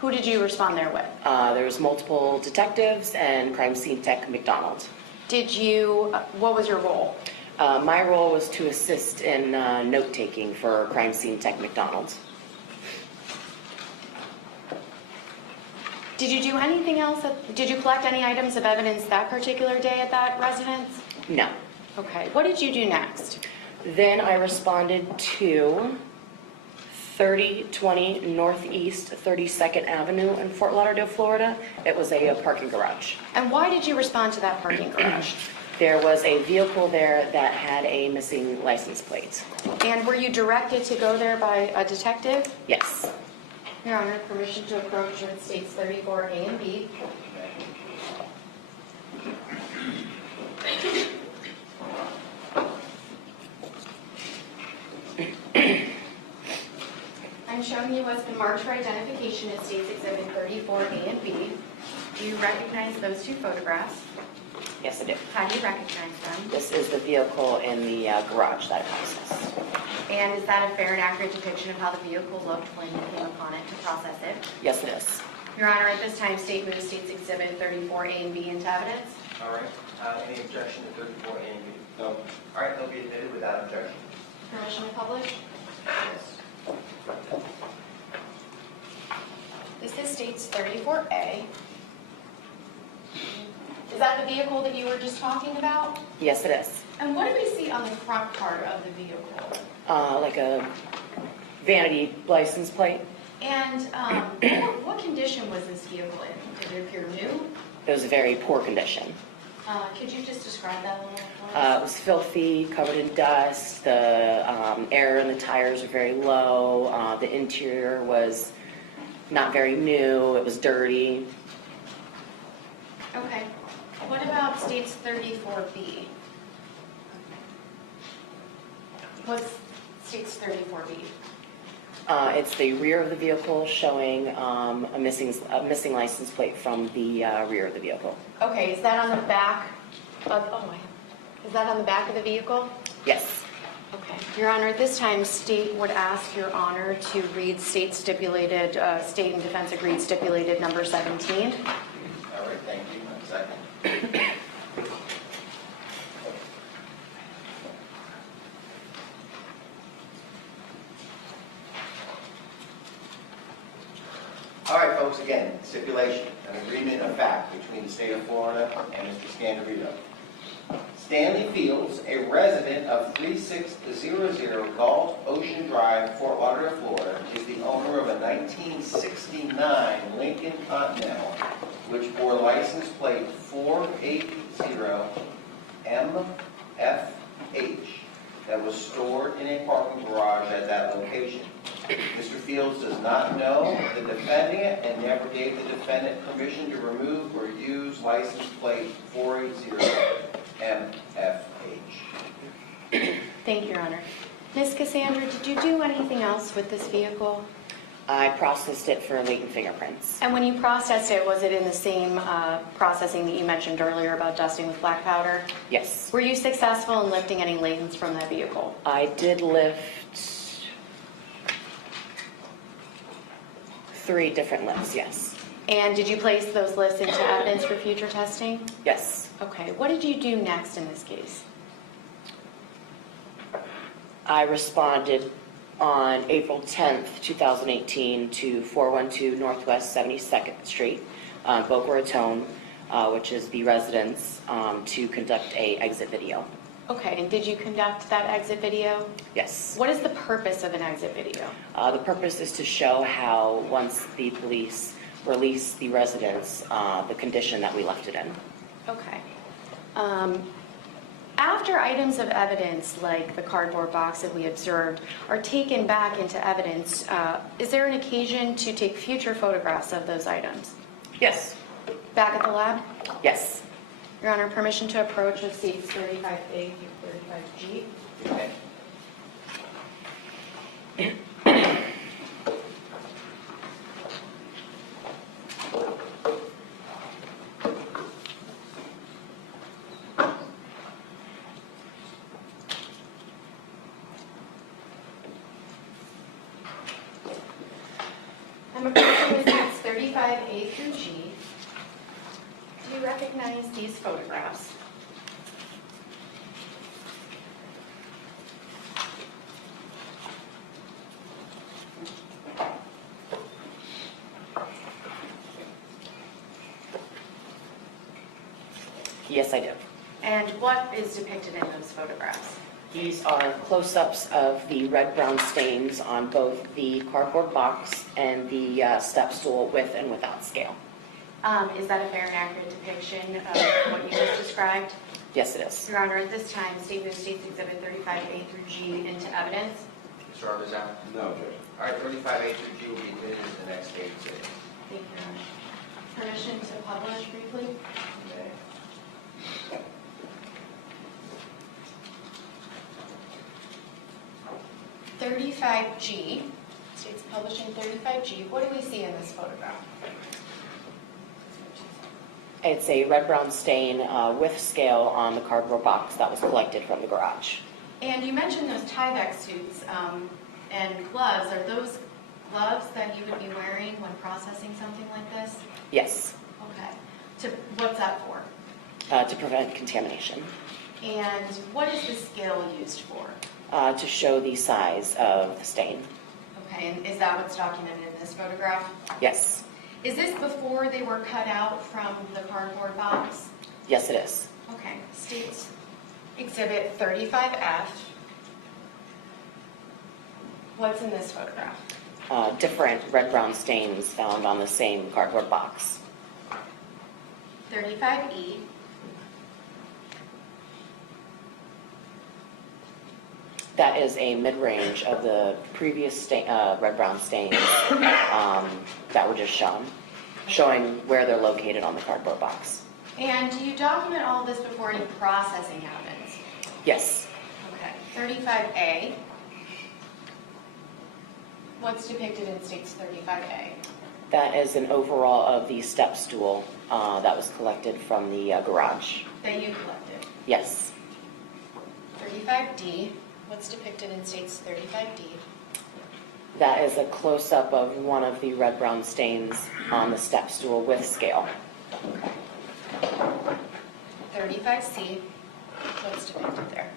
Who did you respond there with? There was multiple detectives and crime scene tech McDonald. What was your role? My role was to assist in note-taking for crime scene tech McDonald. Did you do anything else? Did you collect any items of evidence that particular day at that residence? No. Okay, what did you do next? Then I responded to 3020 Northeast 32nd Avenue in Fort Lauderdale, Florida. It was a parking garage. And why did you respond to that parking garage? There was a vehicle there that had a missing license plate. And were you directed to go there by a detective? Yes. Your Honor, permission to approach in states 34A and B. I'm showing you what's been marked for identification as State's Exhibit 34A and B. Do you recognize those two photographs? Yes, I do. How do you recognize them? This is the vehicle in the garage that I processed. And is that a fair and accurate depiction of how the vehicle looked when you came upon it to process it? Yes, it is. Your Honor, at this time, State moves State's Exhibit 34A and B into evidence. All right. Any objection to 34A and B? No. All right, they'll be admitted without objection. Permission to publish? Yes. This is State's 34A. Is that the vehicle that you were just talking about? Yes, it is. And what do we see on the front part of the vehicle? Like a vanity license plate. And what condition was this vehicle in? Did it appear new? It was a very poor condition. Could you just describe that a little for It us? was filthy, covered in dust. The air in the tires were very low. The interior was not very new. It was dirty. Okay. What about State's 34B? What's State's 34B? It's the rear of the vehicle showing a missing license plate from the rear of the vehicle. Okay, is that on the back of, is that on the back of the vehicle? Yes. Okay. Your Honor, at this time, State would ask Your Honor to read State stipulated, State and Defense agreed stipulated number 17. All right, thank you. 1 second. All right, folks, again, stipulation, an agreement of fact between the state of Florida and Mr. Scandirito. Stanley Fields, a resident of 3600 Galt Ocean Drive, Fort Lauderdale, Florida, is the owner of a 1969 Lincoln Continental, which bore license plate 480MFH that was stored in a parking garage at that location. Mr. Fields does not know the defendant and never gave the defendant permission to remove or use license plate 480MFH. Thank you, Your Honor. Ms. Cassandra, did you do anything else with this vehicle? I processed it for latent fingerprints. And when you processed it, was it in the same processing that you mentioned earlier about dusting with black powder? Yes. Were you successful in lifting any latents from that vehicle? I did lift 3 different lifts, yes. And did you place those lists into evidence for future testing? Yes. Okay. What did you do next in this case? I responded on April 10th, 2018 to 412 Northwest 72nd Street, Boca Raton, which is the residence, to conduct a exit video. Okay. And did you conduct that exit video? Yes. What is the purpose of an exit video? The purpose is to show how once the police release the residence, the condition that we left it in. Okay. After items of evidence like the cardboard box that we observed are taken back into evidence, is there an occasion to take future photographs of those items? Yes. Back at the lab? Yes. Your Honor, permission to approach with States 35A through 35G. Okay. I'm approaching with States 35A through G. Do you recognize these photographs? Yes, I do. And what is depicted in those photographs? These are close-ups of the red-brown stains on both the cardboard box and the step stool with and without scale. Is that a fair and accurate depiction of what you just described? Yes, it is. Your Honor, at this time, State moves States Exhibit 35A through G into evidence. Mr. Arbuzan? No objection. All right, 35A through G will be admitted as the next case. Thank you, Your Honor. Permission to publish briefly? Okay. .35G, State's Publishing 35G. What do we see in this photograph? It's a red-brown stain with scale on the cardboard box that was collected from the garage. And you mentioned those Tyvek suits and gloves. Are those gloves that you would be wearing when processing something like this? Yes, Okay. What's that for? to prevent contamination, And what is the scale used for? to show the size of the stain. Okay, and is that what's documented in this photograph? Yes, Is this before they were cut out from the cardboard box? yes it is. Okay, states Exhibit 35F. What's in this photograph? Different red-brown stains found on the same cardboard box. 35E. That is a mid-range of the previous red-brown stains that were just shown, showing where they're located on the cardboard box. And do you document all this before any processing happens? Yes, Okay. 35A. What's depicted in states 35A? that is an overall of the step stool that was collected from the garage. That you collected. Yes, 35D. What's depicted in states 35D? that is a close-up of one of the red-brown stains on the step stool with scale. 35C. What's depicted there?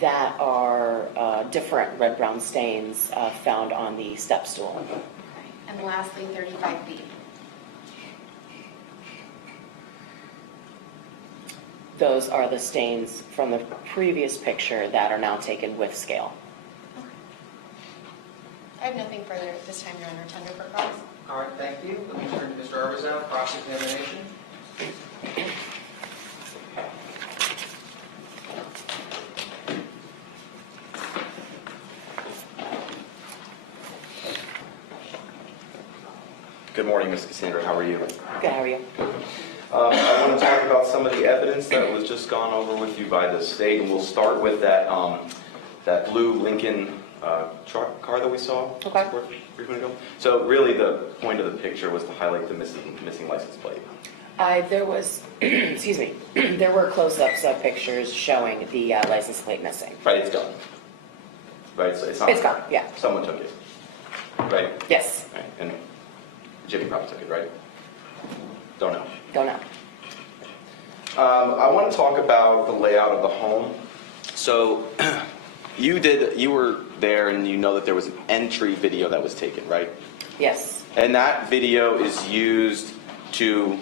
That are different red-brown stains found on the step stool. Okay. And lastly, 35B. Those are the stains from the previous picture that are now taken with scale. I have nothing further at this time, Your Honor. Tender for cross. All right, thank you. Let me turn to Mr. Arvizo, cross-examination. Good morning, Ms. Cassandra. How are you? Good, how are you? I want to talk about some of the evidence that was just gone over with you by the state, and we'll start with that that blue Lincoln truck car that we saw. Okay. A brief minute ago. So really, the point of the picture was to highlight the missing license plate. There was, excuse me, there were close-ups of pictures showing the license plate missing. Right, it's gone. Right, so it's not. It's gone, yeah. Someone took it. Right. Yes, Right. And Jimmy probably took it, right? Don't know. don't know. I want to talk about the layout of the home. So you were there and you know that there was an entry video that was taken, right? Yes, And that video is used to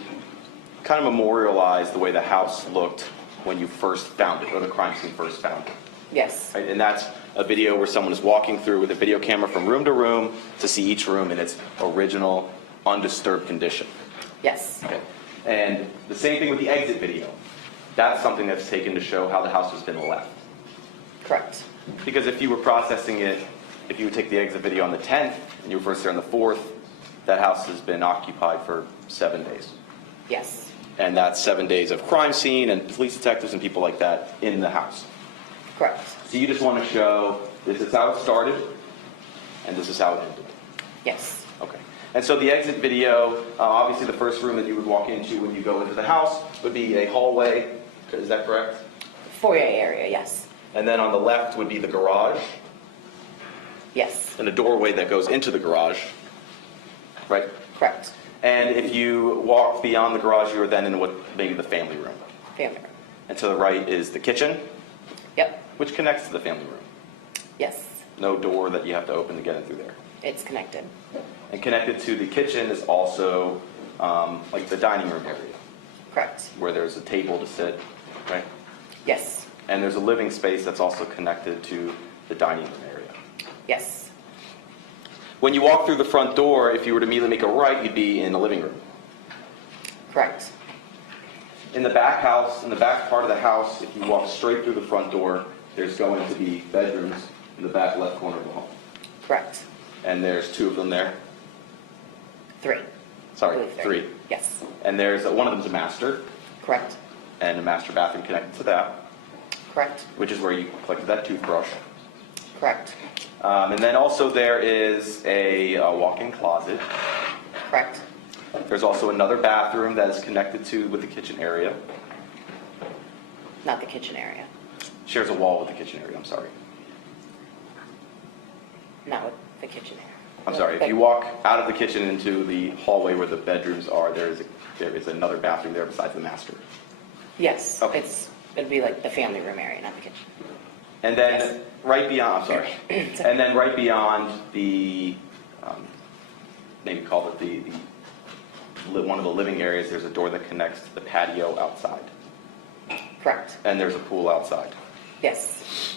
kind of memorialize the way the house looked when you first found it, or the crime scene first found it. yes, Right? And that's a video where someone is walking through with a video camera from room to room to see each room in its original, undisturbed condition. yes, Okay. And the same thing with the exit video. That's something that's taken to show how the house has been left. correct. Because if you were processing it, if you would take the exit video on the 10th, and you were first there on the 4th, that house has been occupied for 7 days. Yes, And that's 7 days of crime scene and police detectives and people like that in the house. correct. So you just want to show this is how it started, and this is how it ended. Yes, Okay. And so the exit video, obviously the first room that you would walk into when you go into the house would be a hallway. Is that correct? foyer area, yes, And then on the left would be the garage, yes, and a doorway that goes into the garage. Right? correct. And if you walk beyond the garage, you are then in what maybe the family room. Family room. And to the right is the kitchen, Yep, which connects to the family room. yes, No door that you have to open to get in through there. it's connected. And connected to the kitchen is also like the dining room area, Correct. where there's a table to sit, right? Yes, And there's a living space that's also connected to the dining room area. yes, When you walk through the front door, if you were to immediately make a right, you'd be in the living room. correct. In the back house, in the back part of the house, if you walk straight through the front door, there's going to be bedrooms in the back left corner of the home. Correct. And there's 2 of them there. 3. Sorry, I believe 3. Yes, And there's one of them's a master, correct, and a master bathroom connected to that, correct, which is where you collected that toothbrush. correct. And then also there is a walk-in closet. Correct. There's also another bathroom that is connected with the kitchen area. Not the kitchen area. Shares a wall with the kitchen area, I'm sorry. Not with the kitchen area. I'm sorry, if you walk out of the kitchen into the hallway where the bedrooms are, there is another bathroom there besides the master. Yes, Okay. it'd be like the family room area, not the kitchen. And then Yes. right beyond, I'm sorry, and then right beyond the, maybe call it one of the living areas, there's a door that connects to the patio outside. Correct. And there's a pool outside. Yes.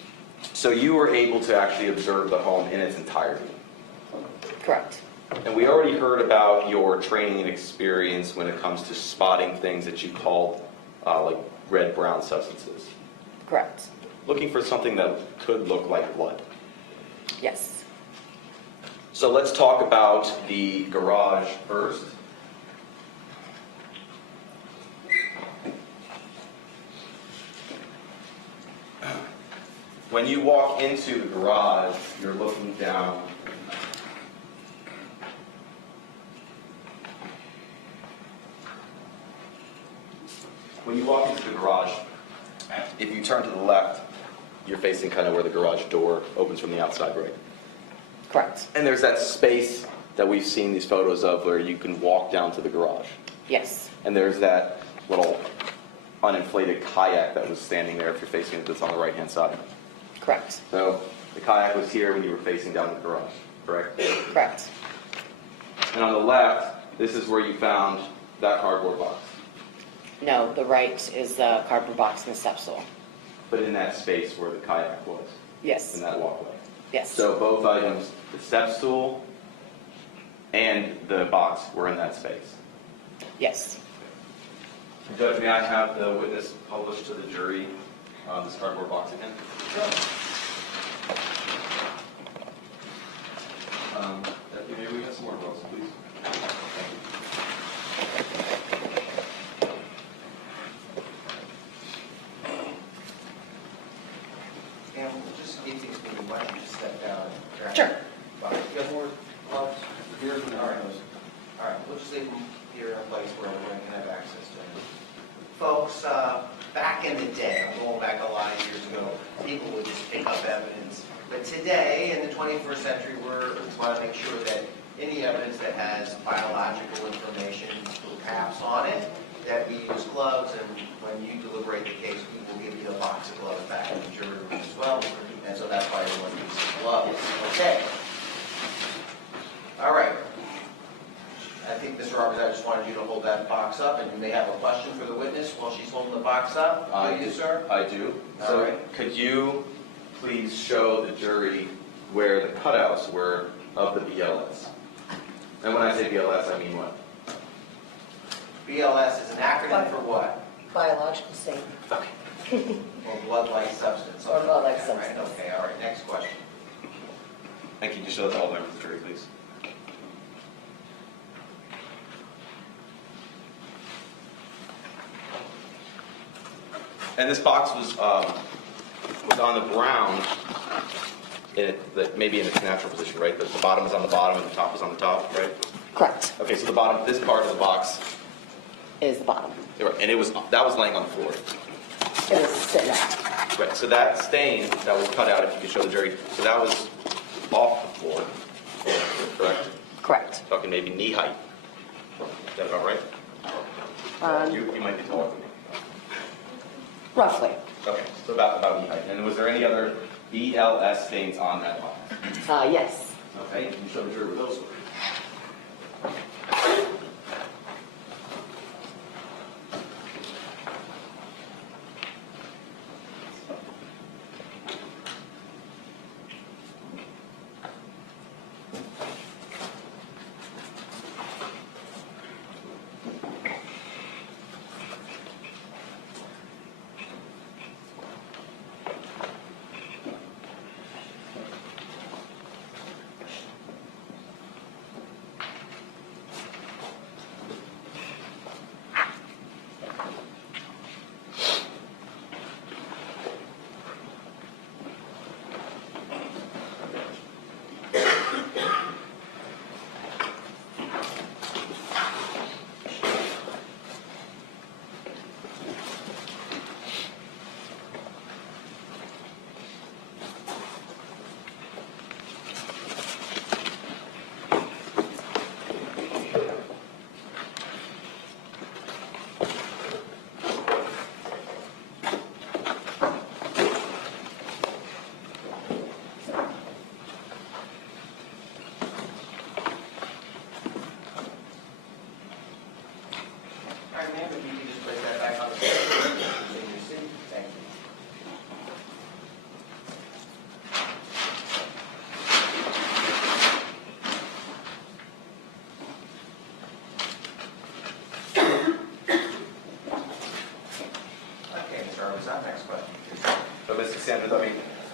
So you were able to actually observe the home in its entirety. Correct. And we already heard about your training and experience when it comes to spotting things that you called like red-brown substances. Correct. Looking for something that could look like blood. Yes. So let's talk about the garage first. When you walk into the garage, you're looking down. When you walk into the garage, if you turn to the left, you're facing kind of where the garage door opens from the outside, right? Correct. And there's that space that we've seen these photos of where you can walk down to the garage. Yes. And there's that little uninflated kayak that was standing there if you're facing it, that's on the right-hand side. Correct. So the kayak was here when you were facing down the garage, correct? Correct. And on the left, this is where you found that cardboard box. No, the right is the cardboard box and the step stool. But in that space where the kayak was, in Yes. that walkway. Yes. So both items, the step stool and the box, were in that space. Yes. Judge, may I have the witness published to the jury on this cardboard box again? Deputy, may we have some more votes, please? And we'll just keep things moving. Why don't you just step down and grab Sure. You have more gloves? Here's all right. All right, we'll just leave them here in a place where everyone can have access to them. Folks, back in the day, I'm going back a lot of years ago, people would just pick up evidence. But today, in the 21st century, we want to make sure that any evidence that has biological information with caps on it, that we use gloves, and when you deliberate the case, we will give you a box of gloves back in the jury room as well. And so that's why everyone uses gloves. Okay. All right. I think, Mr. Roberts, I just wanted you to hold that box up, and you may have a question for the witness while she's holding the box up. Do you, sir? I do. All So right. could you please show the jury where the cutouts were of the BLS? And when I say BLS, I mean what? BLS is an acronym for what? Biological state. Okay. Or blood-like substance. Or blood-like something like that, substance. right? Okay, all right, next question. And can you show that all the members of the jury, please? And this box was on the ground, maybe in its natural position, right? The bottom is on the bottom and the top is on the top, right? Correct. Okay, so the bottom, this part of the box, Is the bottom. and that was laying on the floor. It was sitting out. Right, so that stain that was cut out, if you could show the jury, so that was off the floor, correct? Correct. Talking maybe knee height. Is that about right? You might be taller than me. Roughly. Okay, so about knee height. And was there any other BLS stains on that box? Yes. Okay, can you show the jury where those were?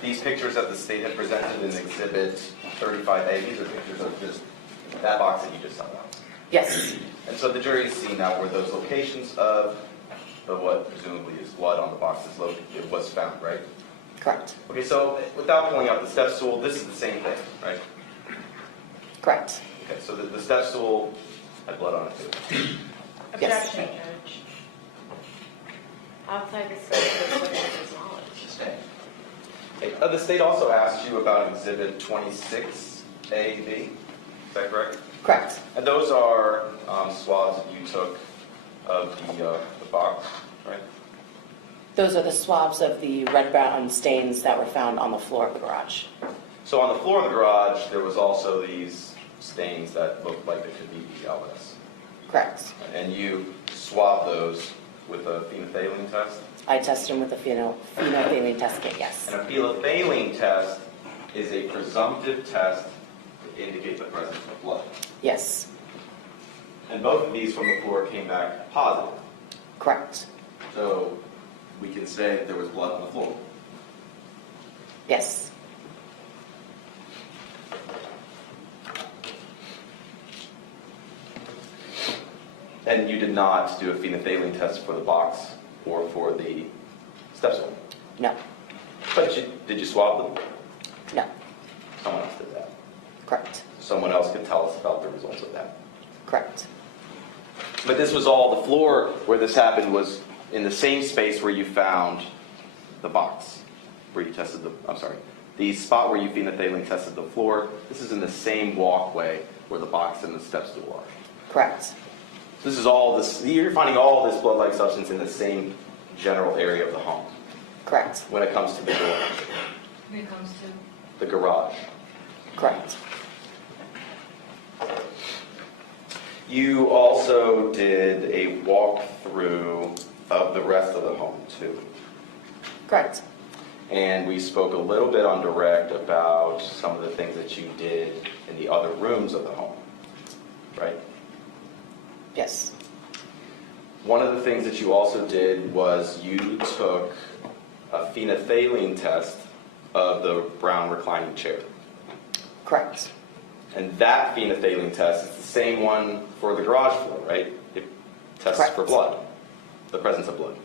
these pictures that the state had presented in Exhibit 35A, these are pictures of just that box that you just saw. Yes, And so the jury's seen now where those locations of what presumably is blood on the box it was found, right? correct, Okay, so without pulling out the step stool, this is the same thing, right? correct. Okay, so the step stool had blood on it too. Yes. Objection, Judge. Outside the scope of this witness's knowledge. Sustain. Okay, the state also asked you about Exhibit 26AB, is that correct? Correct. And those are swabs that you took of the box, right? Those are the swabs of the red-brown stains that were found on the floor of the garage. So on the floor of the garage, there was also these stains that looked like they could be LS. Correct. And you swabbed those with a phenolphthalein test? I tested them with a phenolphthalein test kit, yes. And a phenolphthalein test is a presumptive test to indicate the presence of blood. Yes, And both of these from the floor came back positive. correct. So we can say that there was blood on the floor. Yes, And you did not do a phenolphthalein test for the box or for the step stool. no, But did you swab them? no, Someone else did that. correct, Someone else could tell us about the results of that. correct. But this was all, the floor where this happened was in the same space where you found the box, where you tested the spot where you phenolphthalein tested the floor, this is in the same walkway where the box and the step stool are. Correct, This is all this, you're finding all this blood-like substance in the same general area of the home correct, when it comes to the garage. When it comes to? The garage. correct. You also did a walkthrough of the rest of the home too. Correct, And we spoke a little bit on direct about some of the things that you did in the other rooms of the home, right? yes, One of the things that you also did was you took a phenolphthalein test of the brown reclining chair. correct, And that phenolphthalein test is the same one for the garage floor, right? It tests Correct. for blood, the presence of blood.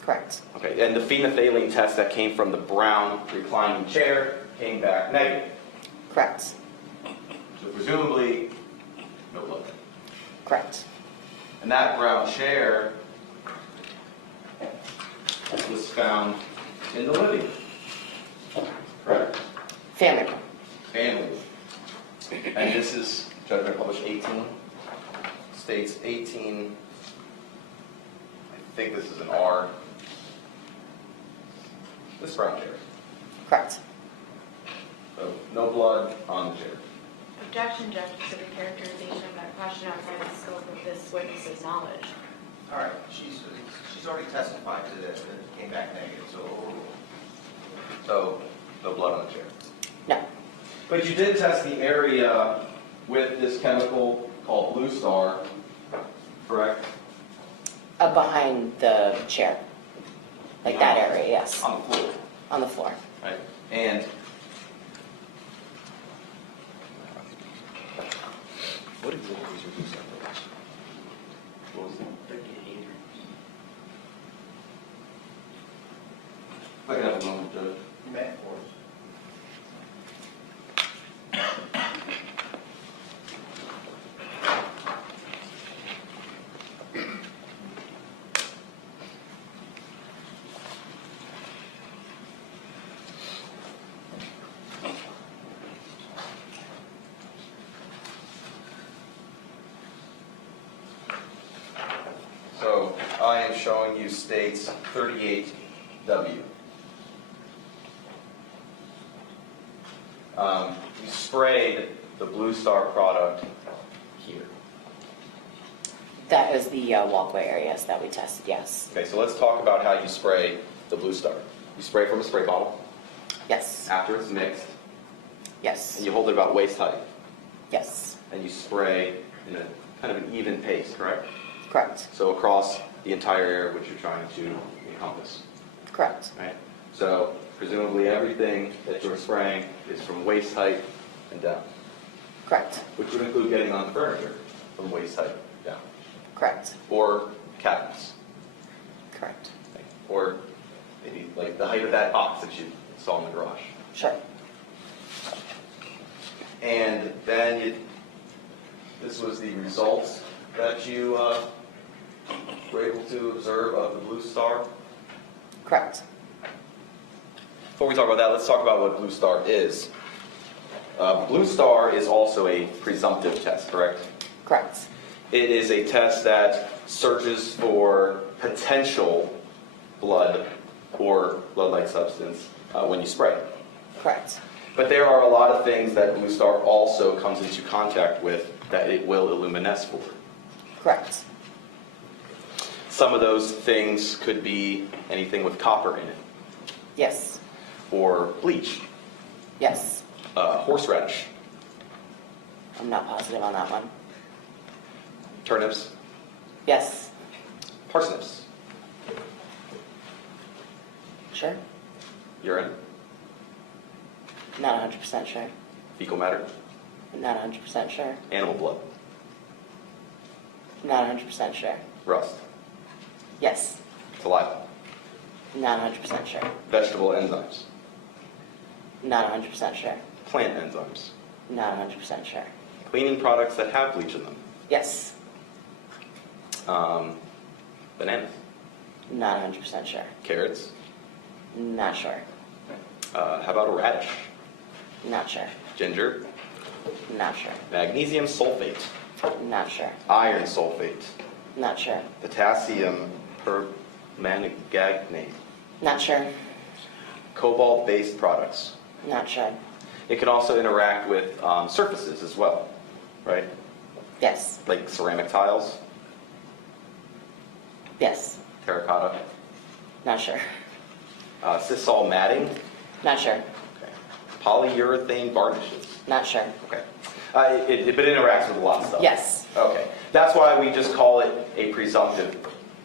correct, Okay, and the phenolphthalein test that came from the brown reclining chair came back negative. correct, So presumably, no blood. correct, And that brown chair was found in the living room. Correct? family room, Family. And this is Judgment Published 18, states 18, I think this is an R. This brown chair. correct, So no blood on the chair. Objection, Judge, to the characterization of that question outside the scope of this witness's knowledge. All right, she's already testified to this, and it came back negative, so overruled. So no blood on the chair. no, But you did test the area with this chemical called Blue Star, correct? behind the chair, like that area, yes, On the floor, on the floor. right? And what exhibit was your Blue Star? What was it? If I could have a moment, Judge. You may, of course. So I am showing you states 38W. You sprayed the Blue Star product here. That is the walkway areas that we tested, yes, Okay, so let's talk about how you spray the Blue Star. You spray from a spray bottle yes, after it's mixed, yes, and you hold it about waist height, yes, and you spray in a kind of an even pace, correct? correct, So across the entire area which you're trying to encompass, correct, right? So presumably everything that you're spraying is from waist height and down, Correct. which would include getting on furniture from waist height down, Correct. or cabinets, Correct. or maybe like the height of that box that you saw in the garage. Sure. And then this was the results that you were able to observe of the blue star. Correct. Before we talk about that, let's talk about what blue star is. Blue star is also a presumptive test, correct? Correct. It is a test that searches for potential blood or blood-like substance when you spray. Correct. But there are a lot of things that blue star also comes into contact with that it will illuminesce for. Correct. Some of those things could be anything with copper in it, Yes. or bleach, Yes. horseradish, I'm not positive on that one. turnips, Yes. parsnips, Sure. urine, Not 100% sure. fecal matter, Not 100% sure. animal blood, Not 100% sure. rust, Yes. saliva, Not 100% sure. vegetable enzymes, Not 100% sure. plant enzymes, Not 100% sure. cleaning products that have bleach in them, Yes. bananas, Not 100% sure. carrots, Not sure. how about a radish, Not sure. ginger, Not sure. magnesium sulfate, Not sure. iron sulfate, Not sure. potassium permanganate, Not sure. cobalt-based products. Not sure. It can also interact with surfaces as well, right? Yes. Like ceramic tiles, Yes. terracotta, Not sure. sisal matting, Not sure. okay. Polyurethane varnishes. Not sure. Okay. But it interacts with a lot of stuff. Yes. Okay. That's why we just call it a presumptive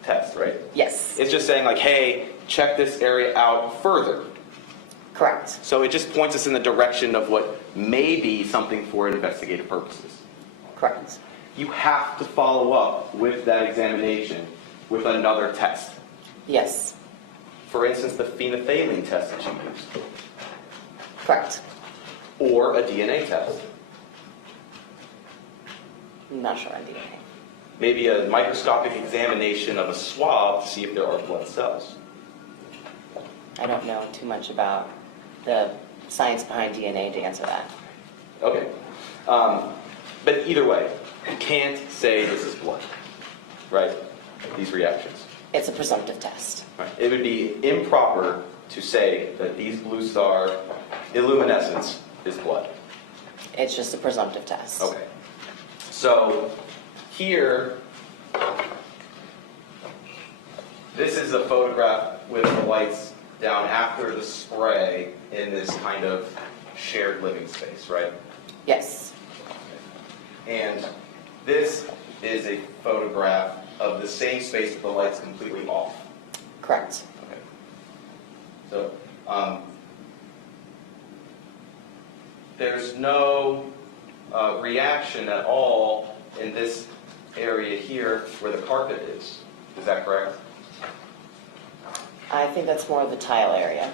test, right? Yes. It's just saying like, hey, check this area out further. Correct. So it just points us in the direction of what may be something for investigative purposes. Correct. You have to follow up with that examination with another test. Yes. For instance, the phenolphthalein test that you used, Correct. or a DNA test. Not sure on DNA. Maybe a microscopic examination of a swab to see if there are blood cells. I don't know too much about the science behind DNA to answer that. Okay. But either way, you can't say this is blood, right? These reactions. It's a presumptive test. Right. It would be improper to say that these blue star illuminescence is blood. It's just a presumptive test. Okay. So here, this is a photograph with the lights down after the spray in this kind of shared living space, right? Yes. And this is a photograph of the same space with the lights completely off. Correct. Okay. So, there's no reaction at all in this area here where the carpet is. Is that correct? I think that's more of the tile area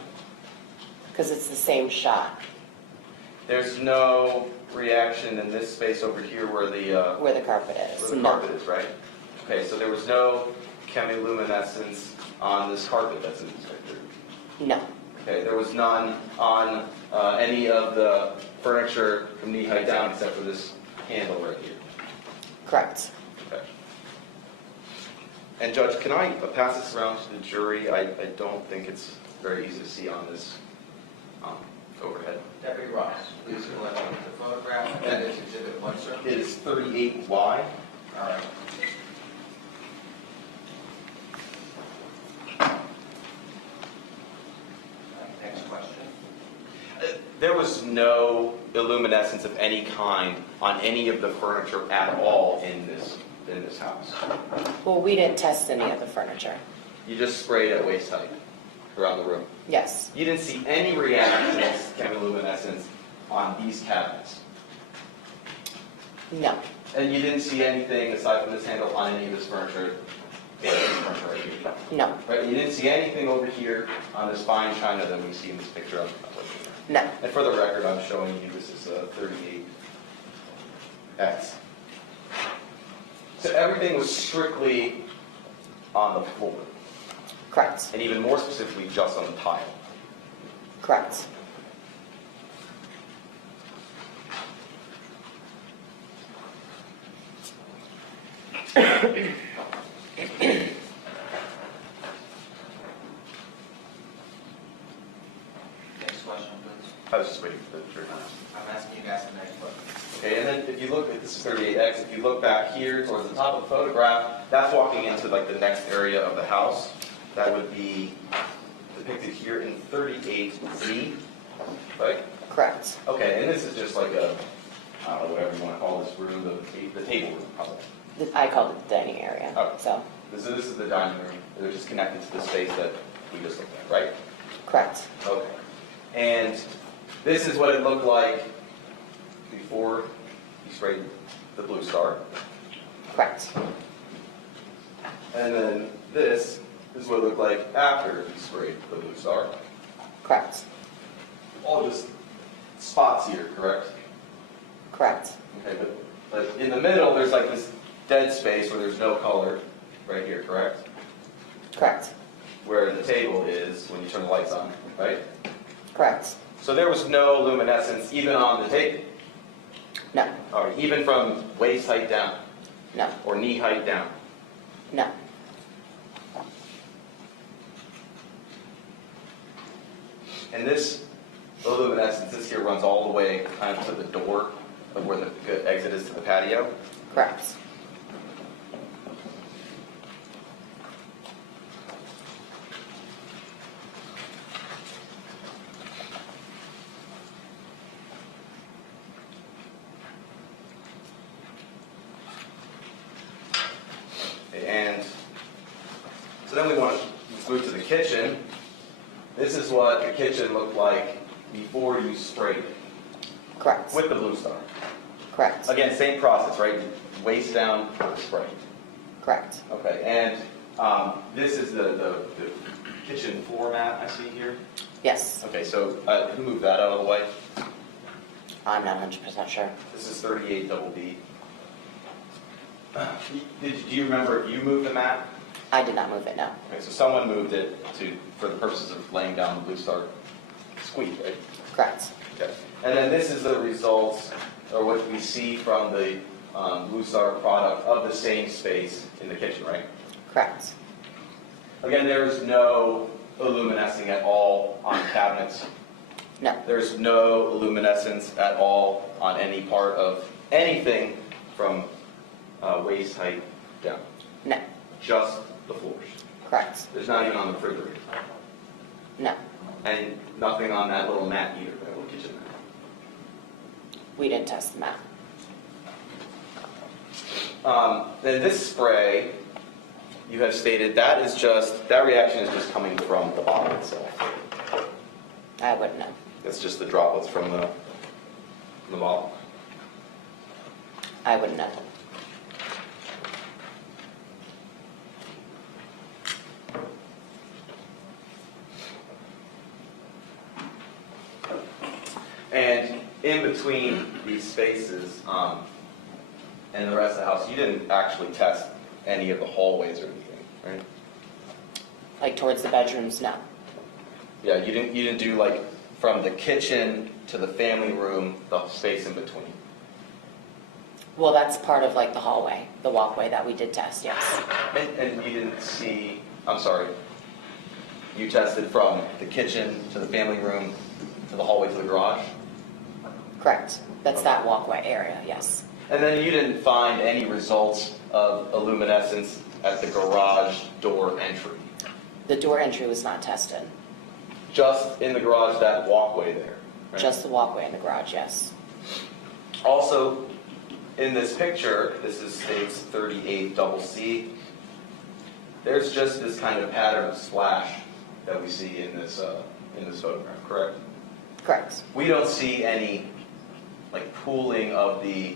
because it's the same shot There's no reaction in this space over here where where the carpet is. where the No. carpet is, right? Okay, so there was no chemiluminescence on this carpet that's in this picture. No. Okay, there was none on any of the furniture from knee height down except for this handle right here. Correct. Okay. And Judge, can I pass this around to the jury? I don't think it's very easy to see on this overhead. Deputy Ross, please collect the photograph. That is exhibit 1, sir. It is 38Y. All right. Next question. There was no illuminescence of any kind on any of the furniture at all in this house. Well, we didn't test any of the furniture. You just sprayed at waist height. around the room. Yes. You didn't see any reactions, chemiluminescence, on these cabinets. No. And you didn't see anything aside from this handle on any of this furniture. Right here. No. Right? You didn't see anything over here on this fine china that we see in this picture of. No. And for the record, I'm showing you this is a 38X. So everything was strictly on the floor, Correct. and even more specifically, just on the tile. Correct. Next question, please. I was just waiting for the jury. I'm asking you guys the next question. Okay, and then if you look at this is 38X, if you look back here towards the top of the photograph, that's walking into like the next area of the house. That would be depicted here in 38Z, right? Correct. Okay, and this is just like a, I don't know, whatever you want to call this room, the table room. Probably. I called it the dining area. Okay. So, This is the dining room. They're just connected to the space that we just looked at, right? correct. Okay. And this is what it looked like before you sprayed the blue star. Correct. And then this is what it looked like after you sprayed the blue star. Correct. All just spots here, correct? Correct. Okay, but in the middle, there's like this dead space where there's no color, right here, correct? Correct. Where the table is when you turn the lights on, right? Correct. So there was no luminescence even on the table, No. or even from waist height down, No. or knee height down. No. And this luminescence, this here runs all the way kind of to the door of where the exit is to the patio. Correct. And so then we want to move to the kitchen. This is what the kitchen looked like before you sprayed it Correct. with the blue star. Correct. Again, same process, right? Waist down, spray. Correct. Okay, and this is the kitchen floor mat I see here. Yes. Okay, so who moved that out of the way? I'm not 100% sure. This is 38 double D. Do you remember if you moved the mat? I did not move it, no. Okay, so someone moved it for the purposes of laying down the blue star squeak, right? Correct. Okay. And then this is the results, or what we see from the blue star product of the same space in the kitchen, right? Correct. Again, there's no illuminescing at all on cabinets. No. There's no luminescence at all on any part of anything from waist height down. No. Just the floors. Correct. There's not even on the refrigerator. No. And nothing on that little mat either, that little kitchen mat. We didn't test the map. Then this spray, you have stated that reaction is just coming from the bottle itself. I wouldn't know. That's just the droplets from the bottle. I wouldn't know. And in between these spaces and the rest of the house, you didn't actually test any of the hallways or anything, right? Like towards the bedrooms, no. Yeah, you didn't do like from the kitchen to the family room, the space in between. Well, that's part of like the hallway, the walkway that we did test, yes. And you didn't see, I'm sorry, you tested from the kitchen to the family room to the hallway to the garage? Correct. That's that walkway area, yes. And then you didn't find any results of illuminescence at the garage door entry? The door entry was not tested. Just in the garage, that walkway there? Right? Just the walkway in the garage, yes. Also, in this picture, this is states 38 double C. There's just this kind of pattern of splash that we see in this photograph, correct? Correct. We don't see any like pooling of the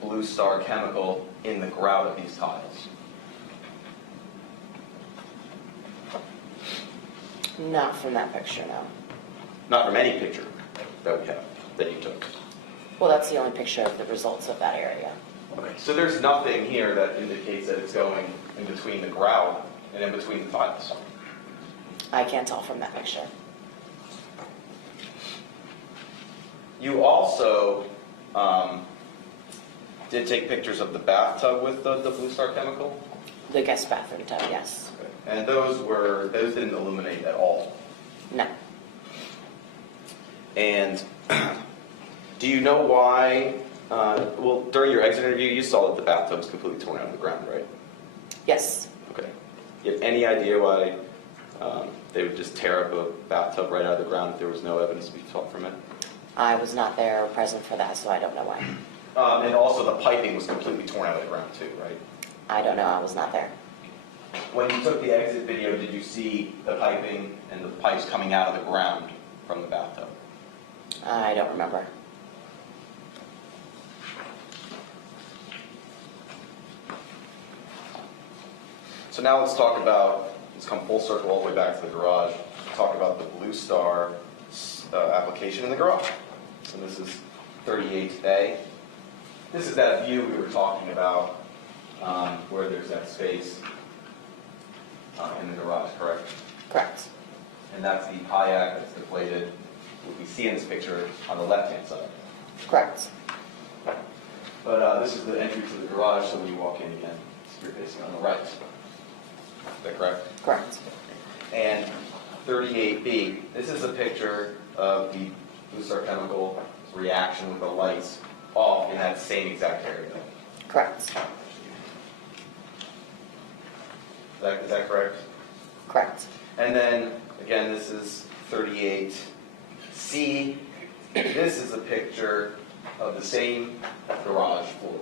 Blue Star chemical in the grout of these tiles. Not from that picture, no. Not from any picture that we have, that you took. Well, that's the only picture of the results of that area. Okay, so there's nothing here that indicates that it's going in between the grout and in between the tiles. I can't tell from that picture. You also did take pictures of the bathtub with the Blue Star chemical? The guest bathroom tub, yes. Okay. And those didn't illuminate at all. No. And do you know why, well, during your exit interview, you saw that the bathtub was completely torn out of the ground, right? Yes. Okay. You have any idea why they would just tear up a bathtub right out of the ground if there was no evidence to be taught from it? I was not there or present for that, so I don't know why. And also the piping was completely torn out of the ground too, right? I don't know, I was not there. When you took the exit video, did you see the piping and the pipes coming out of the ground from the bathtub? I don't remember. So now let's come full circle all the way back to the garage, talk about the Blue Star application in the garage. So this is 38A. This is that view we were talking about where there's that space in the garage, correct? Correct. And that's the kayak that's deflated, what we see in this picture on the left-hand side. Correct. But this is the entry to the garage, so when you walk in again, you're facing on the right. Is that correct? Correct. And 38B, this is a picture of the Blue Star chemical reaction with the lights off in that same exact area. Correct. Is that correct? Correct. And then, again, this is 38C. This is a picture of the same garage floor,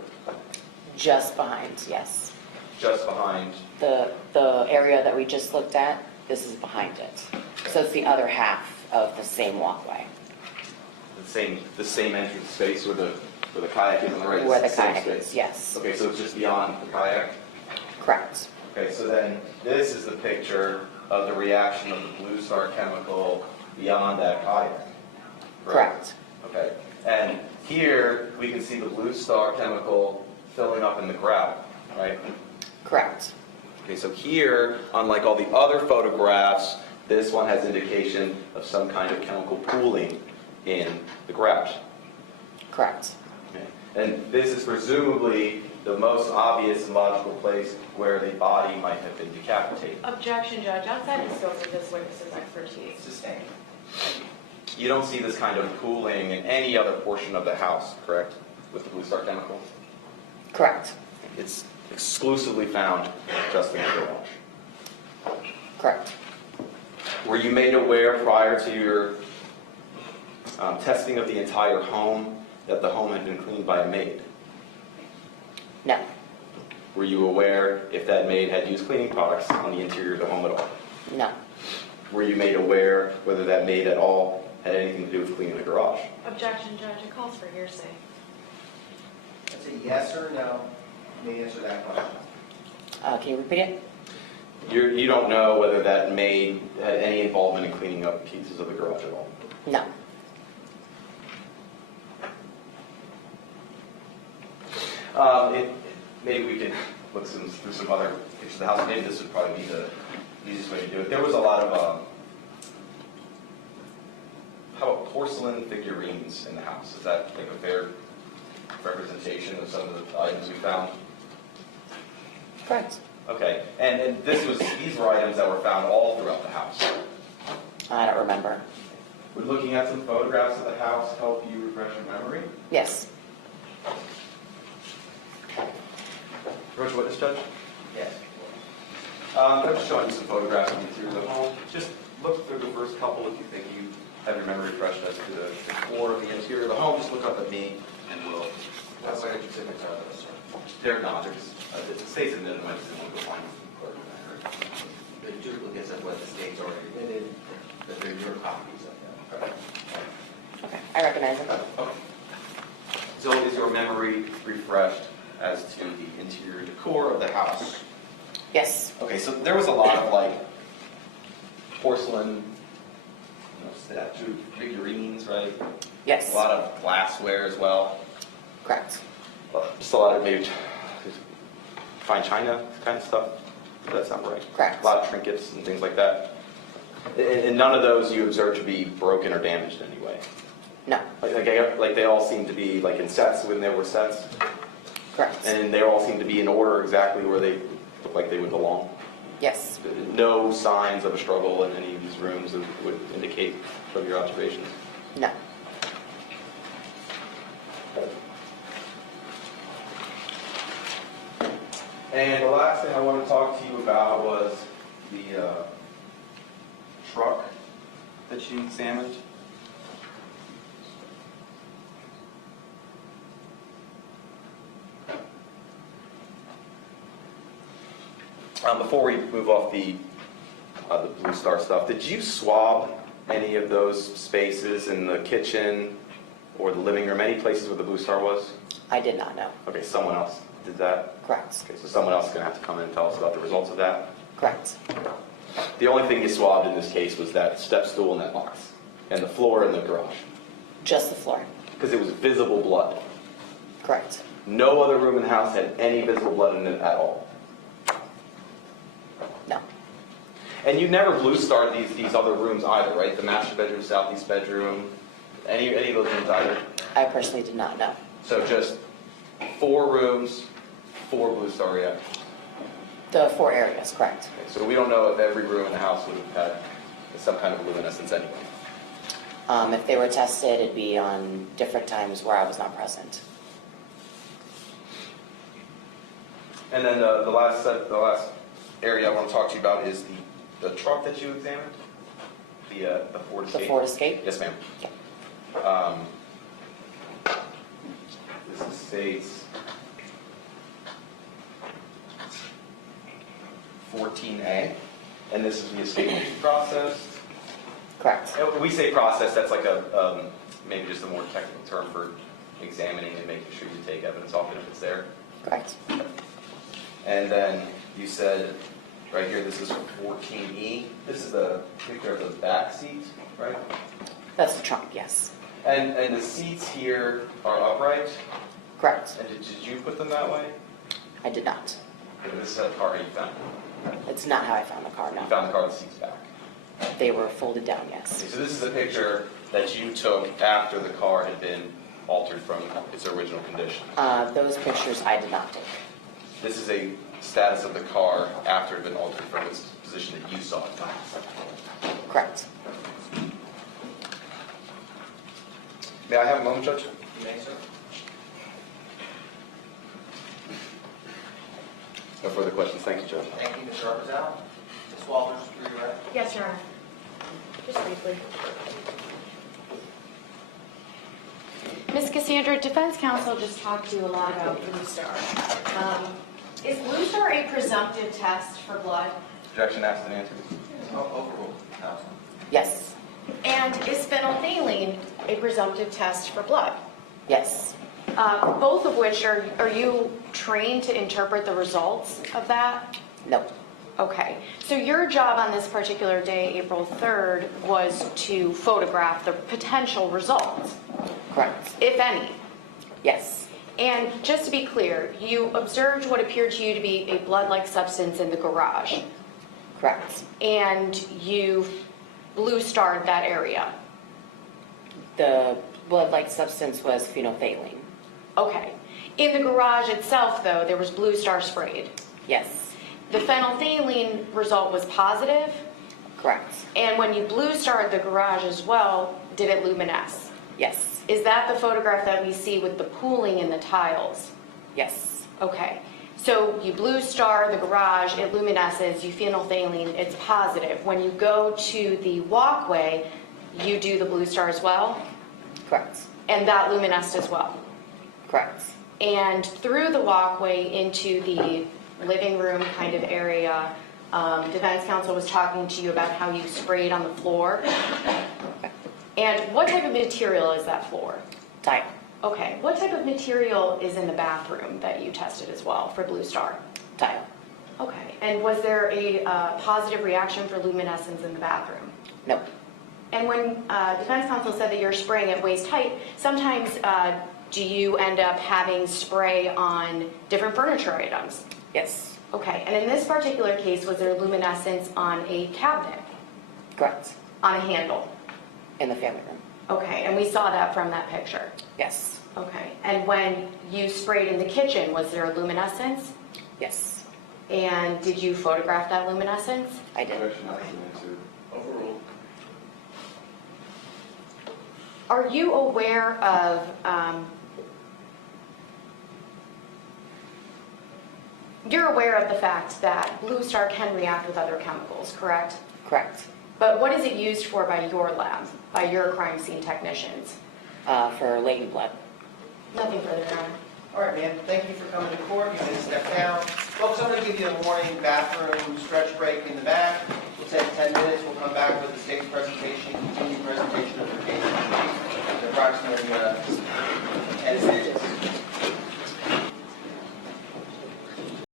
Just behind, yes. just behind. The area that we just looked at, this is behind it. So it's the other half of the same walkway. The same entrance space where the kayak is on the right. Where the It's same kayak space. is, yes. Okay, so it's just beyond the kayak. Correct. Okay, so then this is the picture of the reaction of the Blue Star chemical beyond that kayak. Correct. Okay, and here we can see the Blue Star chemical filling up in the grout, right? Correct. Okay, so here, unlike all the other photographs, this one has indication of some kind of chemical pooling in the grout. Correct. Okay. And this is presumably the most obvious and logical place where the body might have been decapitated. Objection, Judge. Outside the scope of this witness's expertise. Sustained. You don't see this kind of pooling in any other portion of the house, correct? With the Blue Star chemical? Correct. It's exclusively found just in the garage. Correct. Were you made aware prior to your testing of the entire home that the home had been cleaned by a maid? No. Were you aware if that maid had used cleaning products on the interior of the home at all? No. Were you made aware whether that maid at all had anything to do with cleaning the garage? Objection, Judge. It calls for hearsay. That's a yes or no. Let me answer that question. Can you repeat it? You don't know whether that maid had any involvement in cleaning up pieces of the garage at all? No. Maybe we could look through some other pictures of the house. Maybe this would probably be the easiest way to do it. There was a lot of how about porcelain figurines in the house? Is that like a fair representation of some of the items we found? Correct. Okay, and these were items that were found all throughout the house. I don't remember. Would looking at some photographs of the house help you refresh your memory? Yes. Approach witness, Judge? Yes. I'm just showing you some photographs of the interior of the home. Just look through the first couple if you think you have your memory refreshed as to the floor of the interior of the home. Just look up at me and we'll... That's why you said it's out of this, sir. They're not. It stays in there. I just didn't want to go find them. the duplicates of what the state's already admitted, that they're your copies of them. Okay, I recognize it. Okay. So is your memory refreshed as to the interior decor of the house? Yes, Okay, so there was a lot of like porcelain, statue figurines, right? yes, A lot of glassware as well. correct. Just a lot of maybe fine china kind of stuff. Does that sound right? Correct. A lot of trinkets and things like that. And none of those you observed to be broken or damaged in any way. No, Like they all seem to be like in sets when there were sets, correct. and they all seem to be in order exactly where they look like they would belong. Yes, No signs of a struggle in any of these rooms that would indicate from your observations. no. And the last thing I want to talk to you about was the truck that you examined. Before we move off the Blue Star stuff, did you swab any of those spaces in the kitchen or the living room, any places where the Blue Star was? I did not know. Okay, someone else did that? Correct, Okay, so someone else is going to have to come in and tell us about the results of that. correct. The only thing you swabbed in this case was that step stool in that box, and the floor in the garage, Just the floor, because it was visible blood. correct. No other room in the house had any visible blood in it at all. No, And you never blue starred these other rooms either, right? The master bedroom, southeast bedroom, any of those rooms either? I personally did not know. So just 4 rooms, 4 blue star reactors. The 4 areas, correct. Okay, so we don't know if every room in the house would have had some kind of luminescence anyway. If they were tested, it'd be on different times where I was not present. And then the last area I want to talk to you about is the truck that you examined, the Ford The Escape. Ford Escape? Yes, ma'am. Yeah. This states 14A, and this is the escape process. Correct, And when we say process, that's like a maybe just a more technical term for examining and making sure you take evidence off it if it's there. correct. And then you said, right here, this is 14E. This is the picture of the back seat, right? That's the trunk, yes. And the seats here are upright. Correct. And did you put them that way? I did not. Or this is the car you found. It's not how I found the car, You no. found the car with the seats back. They were folded down, yes. Okay, so this is a picture that you took after the car had been altered from its original condition. Those pictures I did not take. This is a status of the car after it had been altered from its position that you saw it. Correct. May I have a moment, Judge? You may, sir. No further questions. Thank you, Judge. Thank you, Mr. Rapazal. Ms. Walters, are you ready? Yes, Your Honor. Just briefly. Ms. Cassandra, defense counsel just talked to you a lot about Blue Star. Is Blue Star a presumptive test for blood? Objection, asked and answered. Overruled, counsel. Yes, And is phenolphthalein a presumptive test for blood? yes, Both of which, are you trained to interpret the results of that? no, Okay, so your job on this particular day, April 3rd, was to photograph the potential results, correct. if any. Yes, And just to be clear, you observed what appeared to you to be a blood-like substance in the garage, correct. and you blue starred that area. The blood-like substance was phenolphthalein. Okay. In the garage itself, though, there was blue star sprayed. Yes, The phenolphthalein result was positive, correct. and when you blue starred the garage as well, did it luminesce? Yes, Is that the photograph that we see with the pooling in the tiles? yes, Okay, so you blue star the garage, it luminesces, you phenolphthalein, it's positive. When you go to the walkway, you do the blue star as well, correct, and that luminesced as well. correct. And through the walkway into the living room kind of area, Defense counsel was talking to you about how you sprayed on the floor. And what type of material is that floor? Tile. Okay, what type of material is in the bathroom that you tested as well for Blue Star? Tile. Okay, and was there a positive reaction for luminescence in the bathroom? No. And when defense counsel said that you're spraying at waist height, sometimes do you end up having spray on different furniture items? Yes. Okay, and in this particular case, was there luminescence on a cabinet, Correct. on a handle? In the family room. Okay, and we saw that from that picture. Yes. Okay, and when you sprayed in the kitchen, was there luminescence? Yes. And did you photograph that luminescence? I did. Objection not submitted to. Overruled. Are you aware of, you're aware of the fact that Blue Star can react with other chemicals, correct? Correct. But what is it used for by your lab, by your crime scene technicians? For latent blood. Nothing further, Your Honor. All right, ma'am, thank you for coming to court. You can step down. Folks, I'm going to give you a morning bathroom stretch break in the back. We'll take 10 minutes. We'll come back with the state's presentation, continued presentation of the case. Approximately